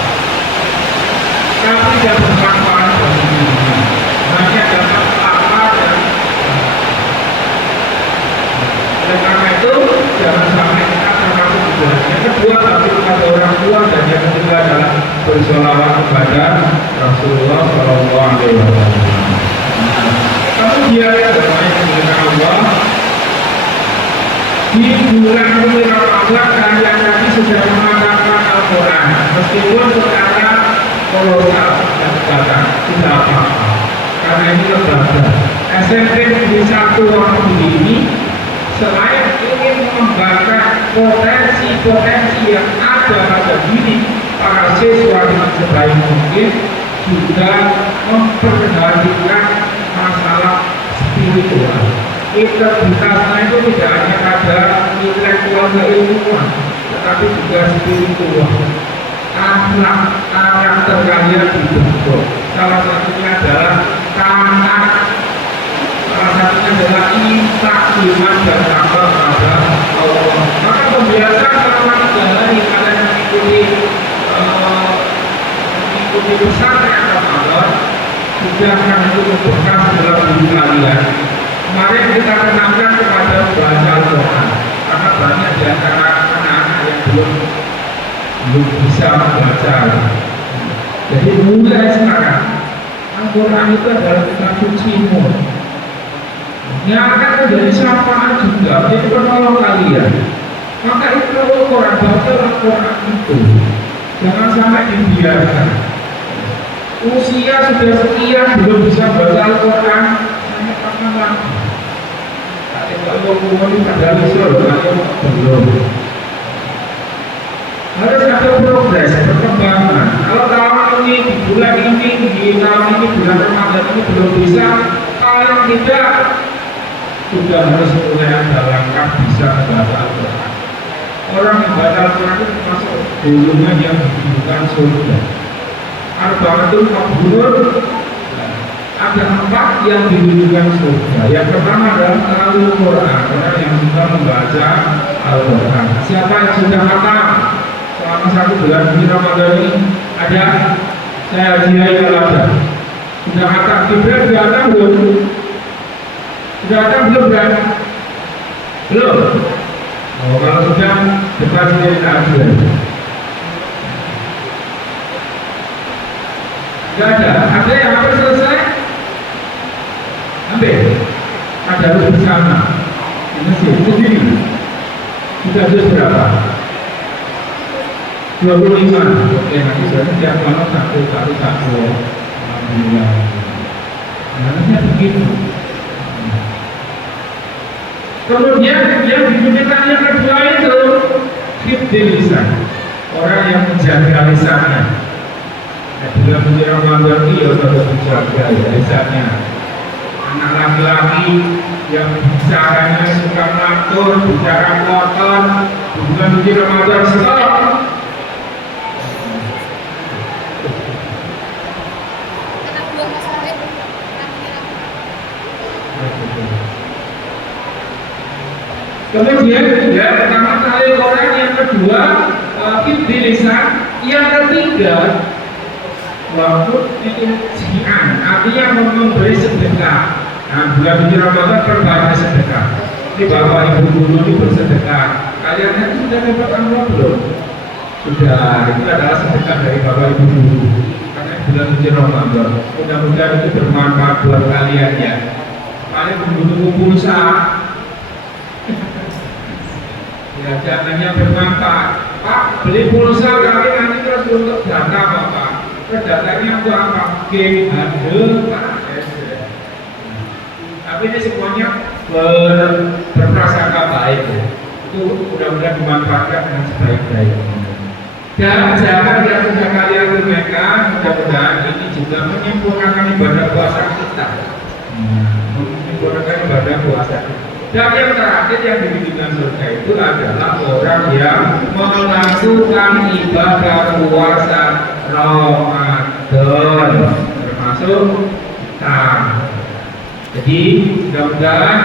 tapi tidak bermanfaat bagi dirinya, hanya dapat apa dan oleh karena itu jangan sampai kita termasuk juga. Yang kedua, tapi kepada orang tua, dan yang ketiga adalah bersolawat kepada Rasulullah SAW. Kemudian dengan Allah di bulan Ramadan kalian tadi sudah mengatakan Al-Quran meskipun secara kolosal dan terbatas tidak apa-apa karena ini lembaga SMP di satu waktu ini selain ingin mengembangkan potensi-potensi yang ada pada diri para siswa dengan sebaik mungkin, juga memperhatikan masalah spiritual. Integritasnya itu tidak hanya pada intelektual keilmuan, tetapi juga spiritual. Akhlak karakter kalian dibentuk. Salah satunya adalah taat. Salah satunya adalah iman dan takwa kepada Allah. Maka pembiasaan selama 3 hari kalian mengikuti pesantren Ramadan sudah akan itu bekas dalam diri kalian. Kemarin kita kenalkan kepada baca Al-Quran karena banyak di antara anak-anak yang belum bisa membaca. Jadi mulai sekarang Al-Quran itu adalah kitab sucimu yang akan menjadi syafaat juga, menjadi penolong kalian. Maka itu Al-Quran, baca Al-Quran itu jangan sampai dibiarkan. Usia sudah sekian belum bisa baca Al-Quran, hanya karena lagi. Kalau ini pada belum. Harus ada progres, perkembangan. Kalau tahun ini, di bulan ini, di tahun ini, bulan Ramadan ini belum bisa, paling tidak sudah harus mulai ada langkah bisa membaca Al-Quran. Orang yang membaca Al-Quran itu termasuk golongan yang dibutuhkan surga. Arba'atul maqbulun, ada 4 yang dibutuhkan surga. Yang pertama adalah Al-Quran, orang yang suka membaca Al-Quran. Siapa yang sudah hafal selama 1 bulan di Ramadan ini? Ada? Saya ziarahi kalau ada. Sudah hafal? Jibril sudah hafal belum? Sudah hafal belum kan? Belum? Oh, kalau sudah depan dari akhir. Tidak ada. Ada yang hampir selesai? Hampir. Ada harus bersama. Masih sendiri. Sudah juz berapa? 25. Oke, nanti sudah setiap malam satu. Alhamdulillah. Harusnya begitu. Kemudian yang digunakan yang kedua itu hifdzul lisan. Orang yang menjaga lisannya. Bulan suci Ramadan ini harus dijaga lisannya. Anak laki-laki yang bicaranya suka ngatur, bicara kotor, bulan suci Ramadan stop. Kemudian ya pertama kali orang, yang kedua hifdzul lisan, yang ketiga waktu jian, artinya memberi sedekah. Nah, bulan suci Ramadan perbanyak sedekah. Ini bapak ibu guru ini bersedekah. Kalian kan sudah dapat amplop belum? Sudah. Itu adalah sedekah dari bapak ibu guru. Karena bulan suci Ramadan. Mudah-mudahan itu bermanfaat buat kalian ya. Kalian butuh pulsa. Ya, jangannya bermanfaat. Pak, beli pulsa kali nanti terus untuk data Bapak. Datanya untuk apa? Game handle Pak. Tapi ini semuanya berprasangka baik. Itu mudah-mudahan dimanfaatkan dengan sebaik-baiknya. Dan zakat yang sudah kalian tunaikan, mudah-mudahan ini juga menyempurnakan ibadah puasa kita. Menyempurnakan ibadah puasa kita. Dan yang terakhir yang dibimbingkan surga itu adalah orang yang melakukan ibadah puasa Ramadan. Ramadan, termasuk kita. Jadi mudah-mudahan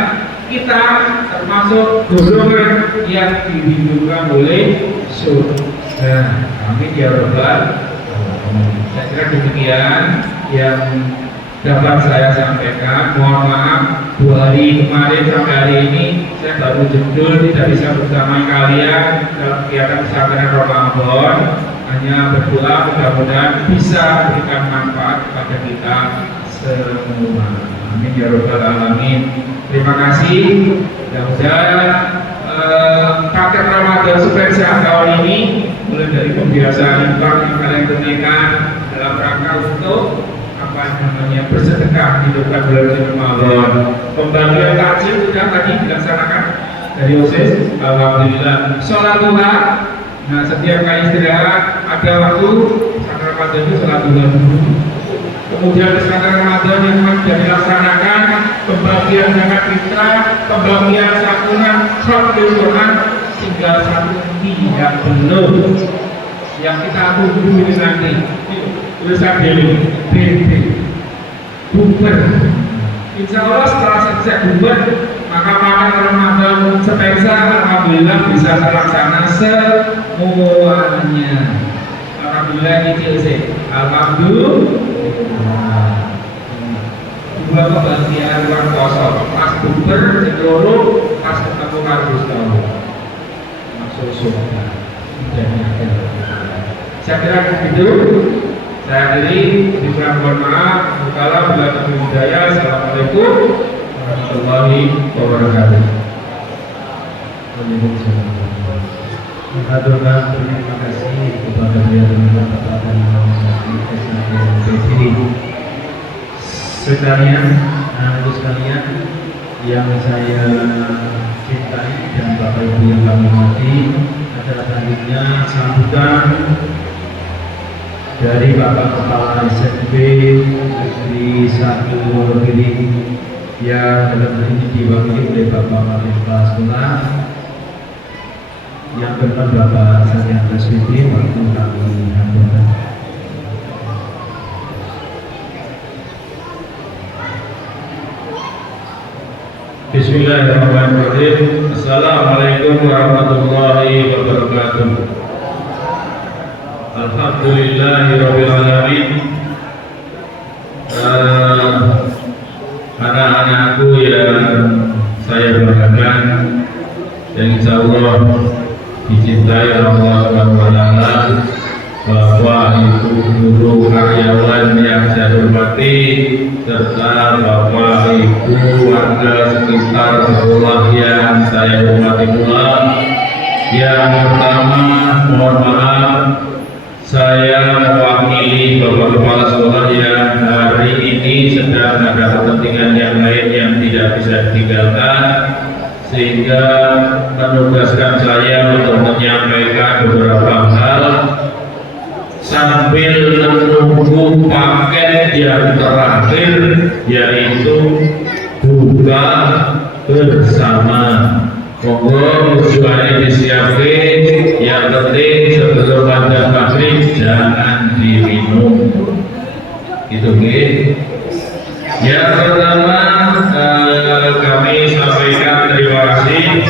kita termasuk golongan yang dirindukan oleh surga. Amin ya rabbal alamin. Saya kira demikian yang dapat saya sampaikan. Mohon maaf 2 hari kemarin sampai hari ini saya baru judul, tidak bisa bersama kalian dalam kegiatan pesantren Ramadan. Hanya berdoa mudah-mudahan bisa memberikan manfaat kepada kita semua. Amin ya rabbal alamin. Terima kasih. Mudah-mudahan paket Ramadan spesial tahun ini, mulai dari pembiasaan infak yang kalian tunaikan dalam rangka untuk bersedekah di depan bulan Ramadan. Pembagian takjil sudah tadi dilaksanakan dari OSIS. Alhamdulillah. Sholat duha. Nah, setiap kali istirahat ada waktu saat Ramadan itu sholat duha dulu. Kemudian pesantren Ramadan yang sudah dilaksanakan pembagian zakat fitrah, pembagian santunan, khatamul Quran, tinggal satu yang belum, yang kita tunggu ini nanti. Tulisan dulu, BB, buber. Insya Allah setelah selesai buber, maka makan Ramadan spesial alhamdulillah bisa terlaksana semuanya. Alhamdulillah kecil sih. Alhamdulillah. 2 kebahagiaan luar kosong. Pas buber, seluruh pas ketemu kardus tahu. Masuk surga. Saya kira begitu. Saya akhiri, mohon maaf. Kalau bila ketemu hidayah. Assalamualaikum warahmatullahi wabarakatuh. Mengaturkan terima kasih kepada beliau dan kepada sekalian, anak sekalian yang saya cintai dan Bapak Ibu yang kami hormati. Adalah selanjutnya sambutan dari Bapak Kepala SMP Negeri 1 Wonogiri yang dalam hal ini diwakili oleh Bapak Wali Kepala Sekolah yang berkenan Bapak Sadian Raswiti waktu kami haturkan. Bismillahirrahmanirrahim. Assalamualaikum warahmatullahi wabarakatuh. Alhamdulillahirabbil alamin. Anak-anakku yang saya banggakan, yang insya Allah dicintai Allah Subhanahu wa Ta'ala, Bapak Ibu guru karyawan yang saya hormati, serta Bapak Ibu warga sekitar sekolah yang saya hormati pula. Yang pertama, mohon maaf, saya mewakili Bapak Kepala Sekolah yang hari ini sedang ada kepentingan yang lain yang tidak bisa ditinggalkan, sehingga menugaskan saya untuk menyampaikan beberapa hal sambil menunggu paket yang terakhir, yaitu buka bersama. Monggo tujuannya disiapkan, yang penting sebelum ada maghrib jangan diminum. Itu gitu. Yang pertama, kami sampaikan terima kasih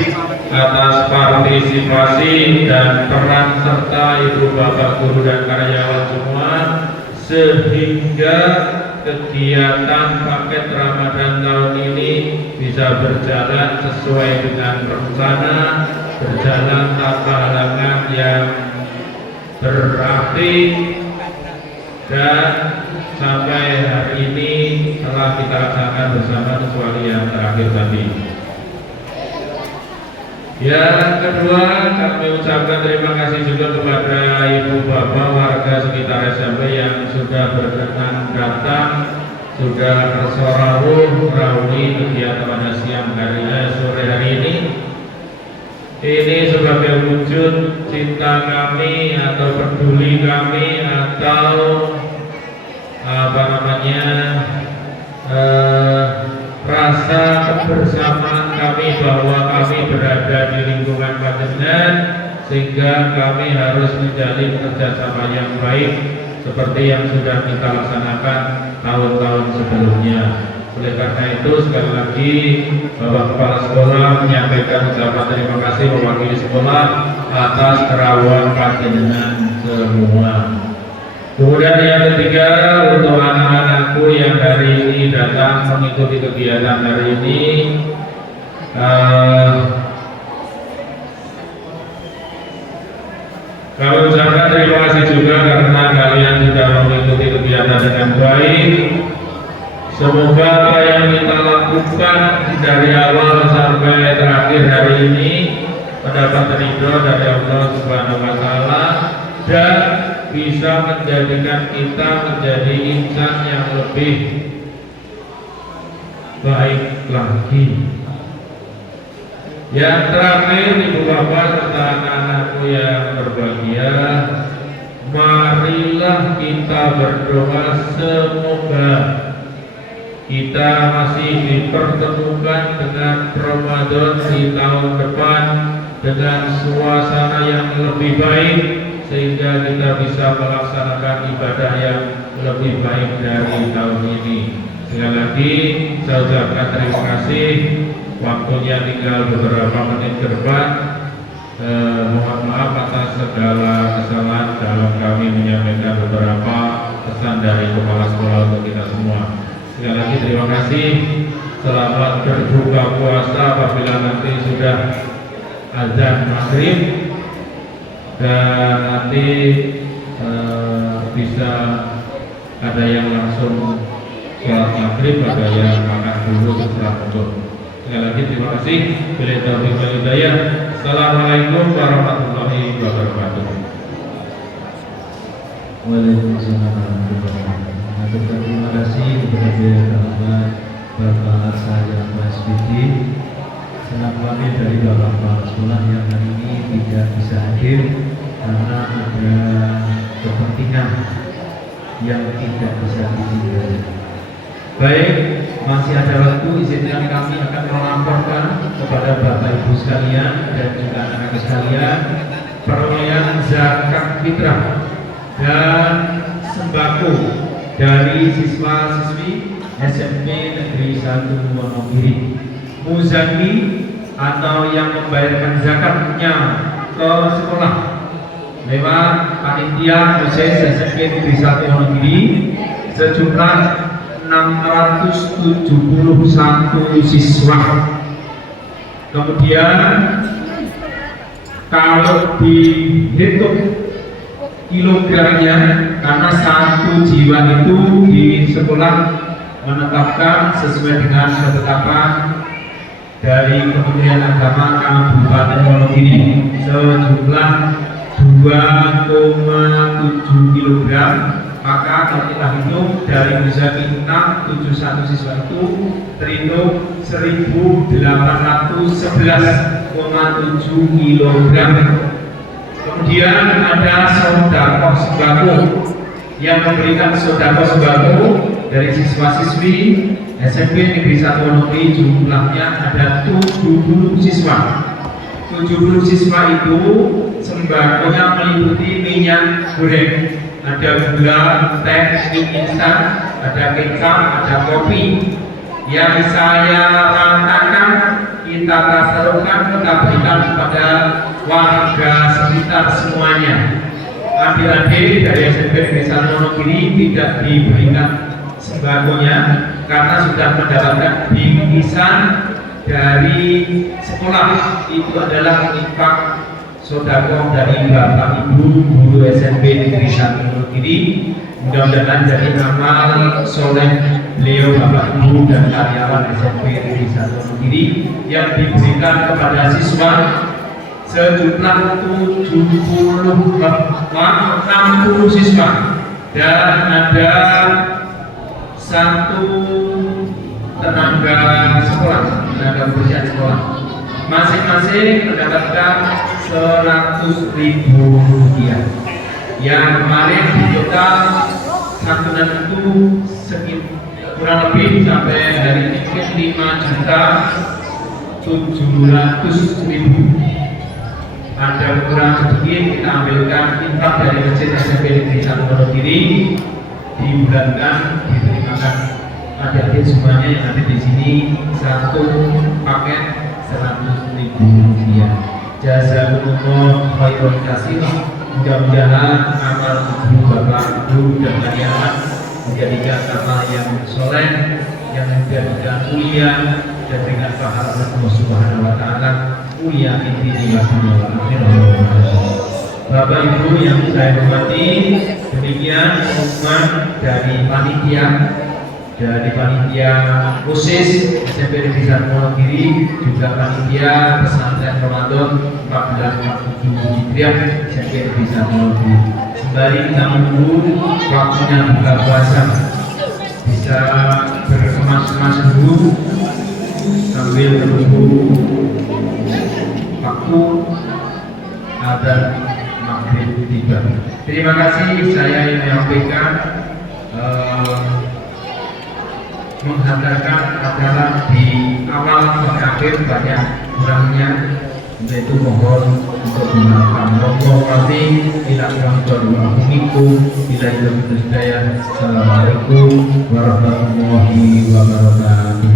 atas partisipasi dan peran serta ibu bapak guru dan karyawan semua, sehingga kegiatan paket Ramadan tahun ini bisa berjalan sesuai dengan rencana, berjalan tanpa halangan yang berarti, dan sampai hari ini telah kita laksanakan bersama kecuali yang terakhir tadi. Yang kedua, kami ucapkan terima kasih juga kepada ibu bapak warga sekitar SMP yang sudah berkenan datang, sudah bersorawuh merawui kegiatan pada siang harinya sore hari ini. Ini sebagai wujud cinta kami atau peduli kami atau rasa kebersamaan kami bahwa kami berada di lingkungan panjenengan, sehingga kami harus menjalin kerjasama yang baik seperti yang sudah kita laksanakan tahun-tahun sebelumnya. Oleh karena itu sekali lagi Bapak Kepala Sekolah menyampaikan ucapan terima kasih mewakili sekolah atas kerawuan panjenengan semua. Kemudian yang ketiga, untuk anak-anakku yang hari ini datang mengikuti kegiatan hari ini, kami ucapkan terima kasih juga karena kalian sudah mengikuti kegiatan dengan baik. Semoga apa yang kita lakukan dari awal sampai terakhir hari ini mendapat ridho dari Allah Subhanahu wa Ta'ala dan bisa menjadikan kita menjadi insan yang lebih baik lagi. Yang terakhir, Ibu Bapak serta anak-anakku yang berbahagia, marilah kita berdoa semoga kita masih dipertemukan dengan Ramadan di tahun depan dengan suasana yang lebih baik, sehingga kita bisa melaksanakan ibadah yang lebih baik dari tahun ini. Sekali lagi saya ucapkan terima kasih. Waktunya tinggal beberapa menit ke depan. Mohon maaf atas segala kesalahan dalam kami menyampaikan beberapa pesan dari kepala sekolah untuk kita semua. Sekali lagi terima kasih. Selamat berbuka puasa apabila nanti sudah azan maghrib, dan nanti bisa ada yang langsung sholat maghrib, ada yang makan dulu setelah itu. Sekali lagi terima kasih. Bila taufiq wal hidayah. Assalamualaikum warahmatullahi wabarakatuh. Waalaikumsalam warahmatullahi wabarakatuh. Terima kasih kepada Bapak Sarjana PSBD. Senang kami dari Bapak Sekolah yang hari ini tidak bisa hadir karena ada kepentingan yang tidak bisa ditinggalkan. Baik, masih ada waktu, izinkan kami akan melaporkan kepada Bapak Ibu sekalian dan juga anak-anak sekalian perolehan zakat fitrah dan sembako dari siswa-siswi SMP Negeri 1 Wonogiri. Muzaki atau yang membayarkan zakatnya ke sekolah lewat panitia khusus SMP Negeri 1 Wonogiri sejumlah 671 siswa. Kemudian kalau dihitung kilogramnya, karena satu jiwa itu di sekolah menetapkan sesuai dengan ketetapan dari Kementerian Agama Kabupaten Wonogiri sejumlah 2,7 kg. Maka kalau kita hitung dari Muzaki 671 siswa itu terhitung 1811,7 kg. Kemudian ada sodako sembako yang memberikan sodako sembako dari siswa-siswi SMP Negeri 1 Wonogiri, jumlahnya ada 70 siswa. 70 siswa itu sembakonya meliputi minyak goreng, ada gula, teh, mie instan, ada kecap, ada kopi. Yang saya rangkakan, kita tasarufkan, kita berikan kepada warga sekitar semuanya. Adik-adik dari SMP Negeri 1 Wonogiri tidak diberikan sembakonya karena sudah mendapatkan bingkisan dari sekolah. Itu adalah infak sodako dari Bapak Ibu guru SMP Negeri 1 Wonogiri. Mudah-mudahan dari amal soleh beliau Bapak Ibu dan karyawan SMP Negeri 1 Wonogiri yang diberikan kepada siswa sejumlah 60 siswa, dan ada satu tenaga sekolah, tenaga kebersihan sekolah, masing-masing mendapatkan 100.000 rupiah. Yang kemarin di total santunan itu kurang lebih sampai hari ini 5.700.000. ada kurang sedikit kita ambilkan infak dari Masjid SMP Negeri 1 Wonogiri, dibulatkan, diterimakan adik-adik semuanya yang ada di sini satu paket 100.000 rupiah. Jazakumullah khairan katsir. Mudah-mudahan amal ibu bapak ibu dan anak menjadikan amal yang soleh, yang menjadikan mulia dan dengan pahala Allah Subhanahu Wa Taala mulia inti wa akhirah. Bapak Ibu yang saya hormati, demikian pengumuman dari panitia khusus SMP Negeri 1 Wonogiri, juga panitia pesantren Ramadan 1447 Hijriah SMP Negeri 1 Wonogiri. Sembari kita menunggu waktunya buka puasa, bisa berkemas-kemas dulu sambil menunggu waktu agar maghrib tiba. Terima kasih, saya yang menyampaikan menghantarkan adalah di awal sampai akhir banyak kurangnya, yaitu mohon untuk dimaafkan. Wassalamualaikum warahmatullahi wabarakatuh.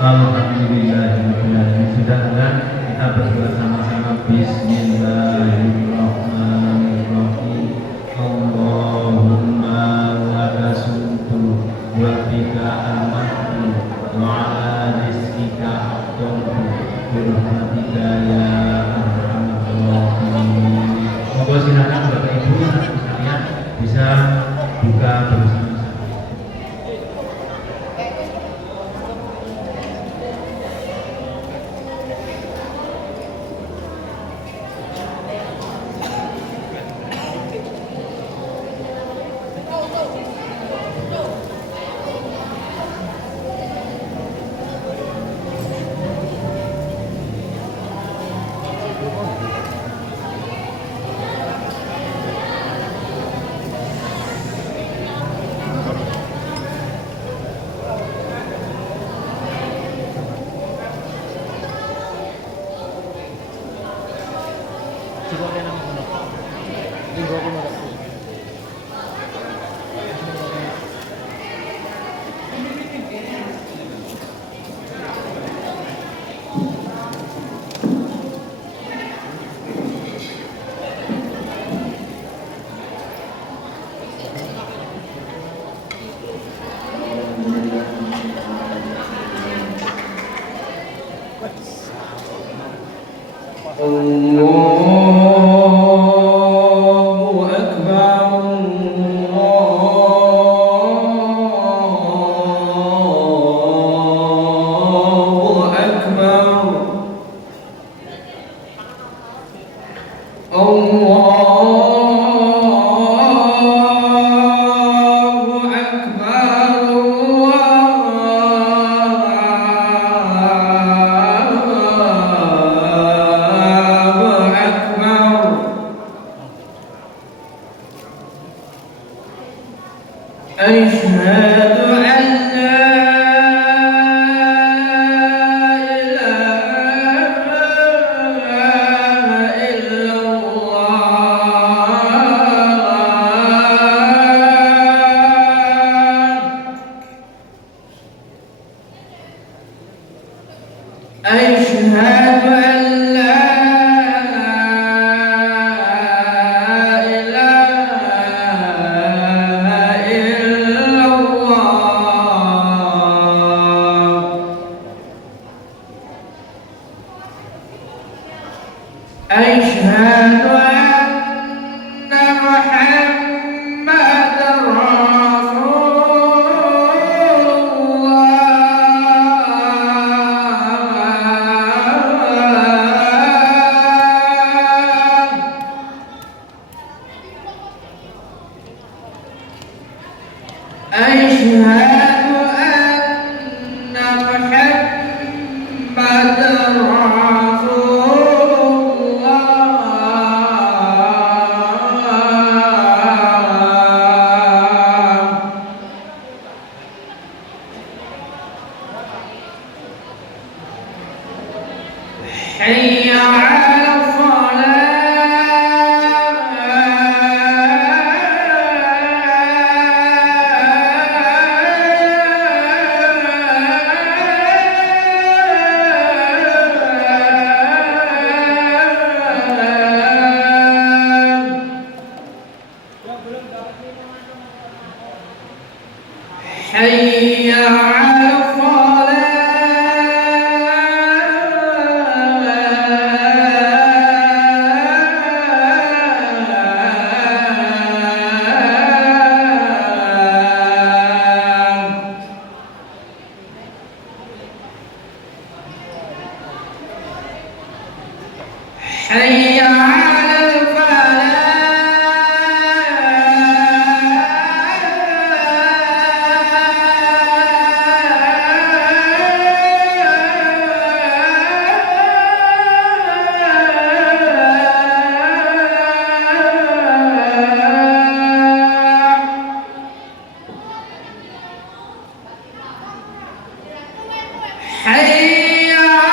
Alhamdulillahirrahmanirrahim. Sudahlah kita berdoa sama-sama. Bismillahirrahmanirrahim. Allahumma laka sumtu wa bika amantu wa ala rizqika afdaltu birahmatika ya arhamar rahimin. Monggo silakan Bapak Ibu sekalian bisa buka bersama. أشهد أن محمدا حي على حي على حي على حي على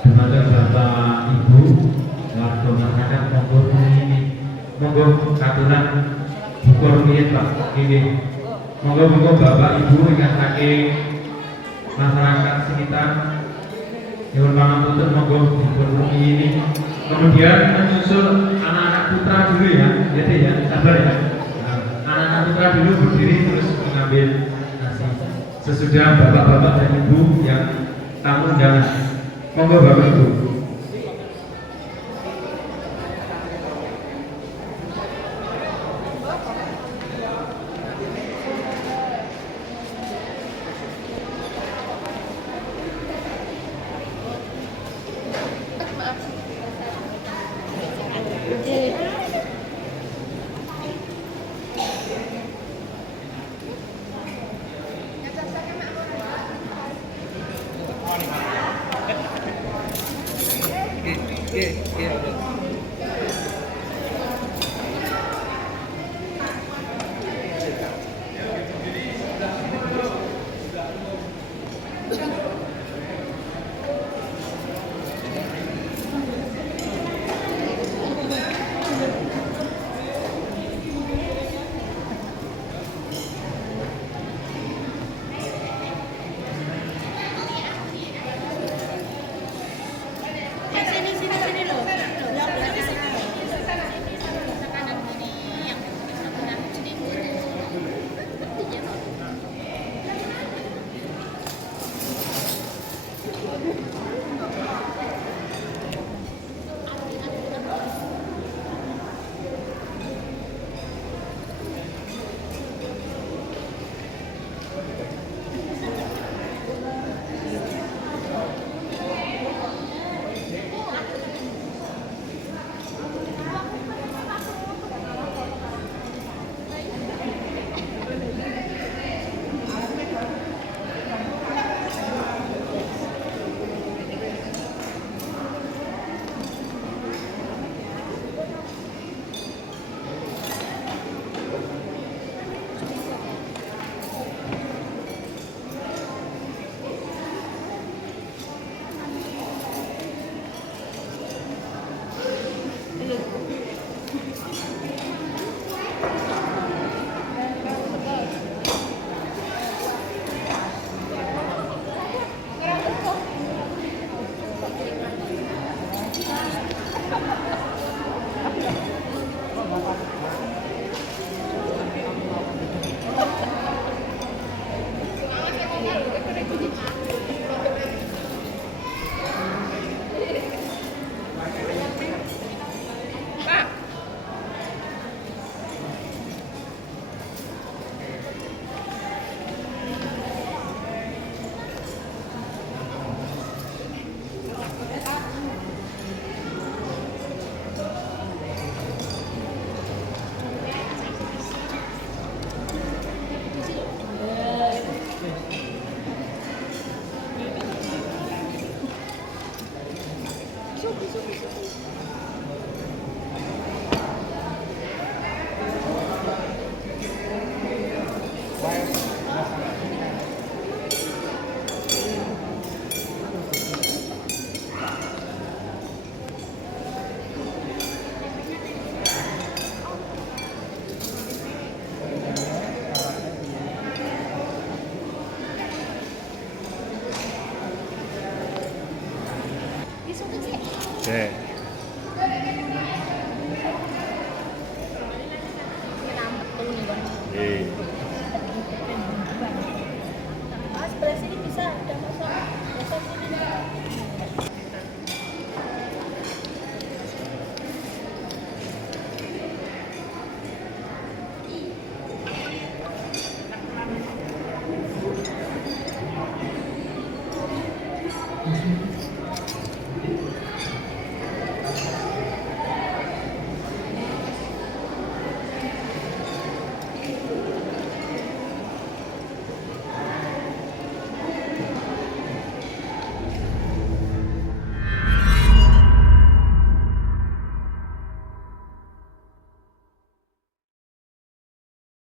Kepada Bapak Ibu warga masyarakat monggo ini monggo katuran bukur riyen Pak ini monggo Bapak Ibu ingkang saking masyarakat sekitar nyuwun pangapunten monggo bukur ini kemudian menyusul anak-anak putra dulu ya jadi ya sabar ya anak-anak putra dulu berdiri terus mengambil nasi sesudah bapak-bapak dan ibu yang tamu undangan. Monggo Bapak Ibu. Sini loh. 네. 예.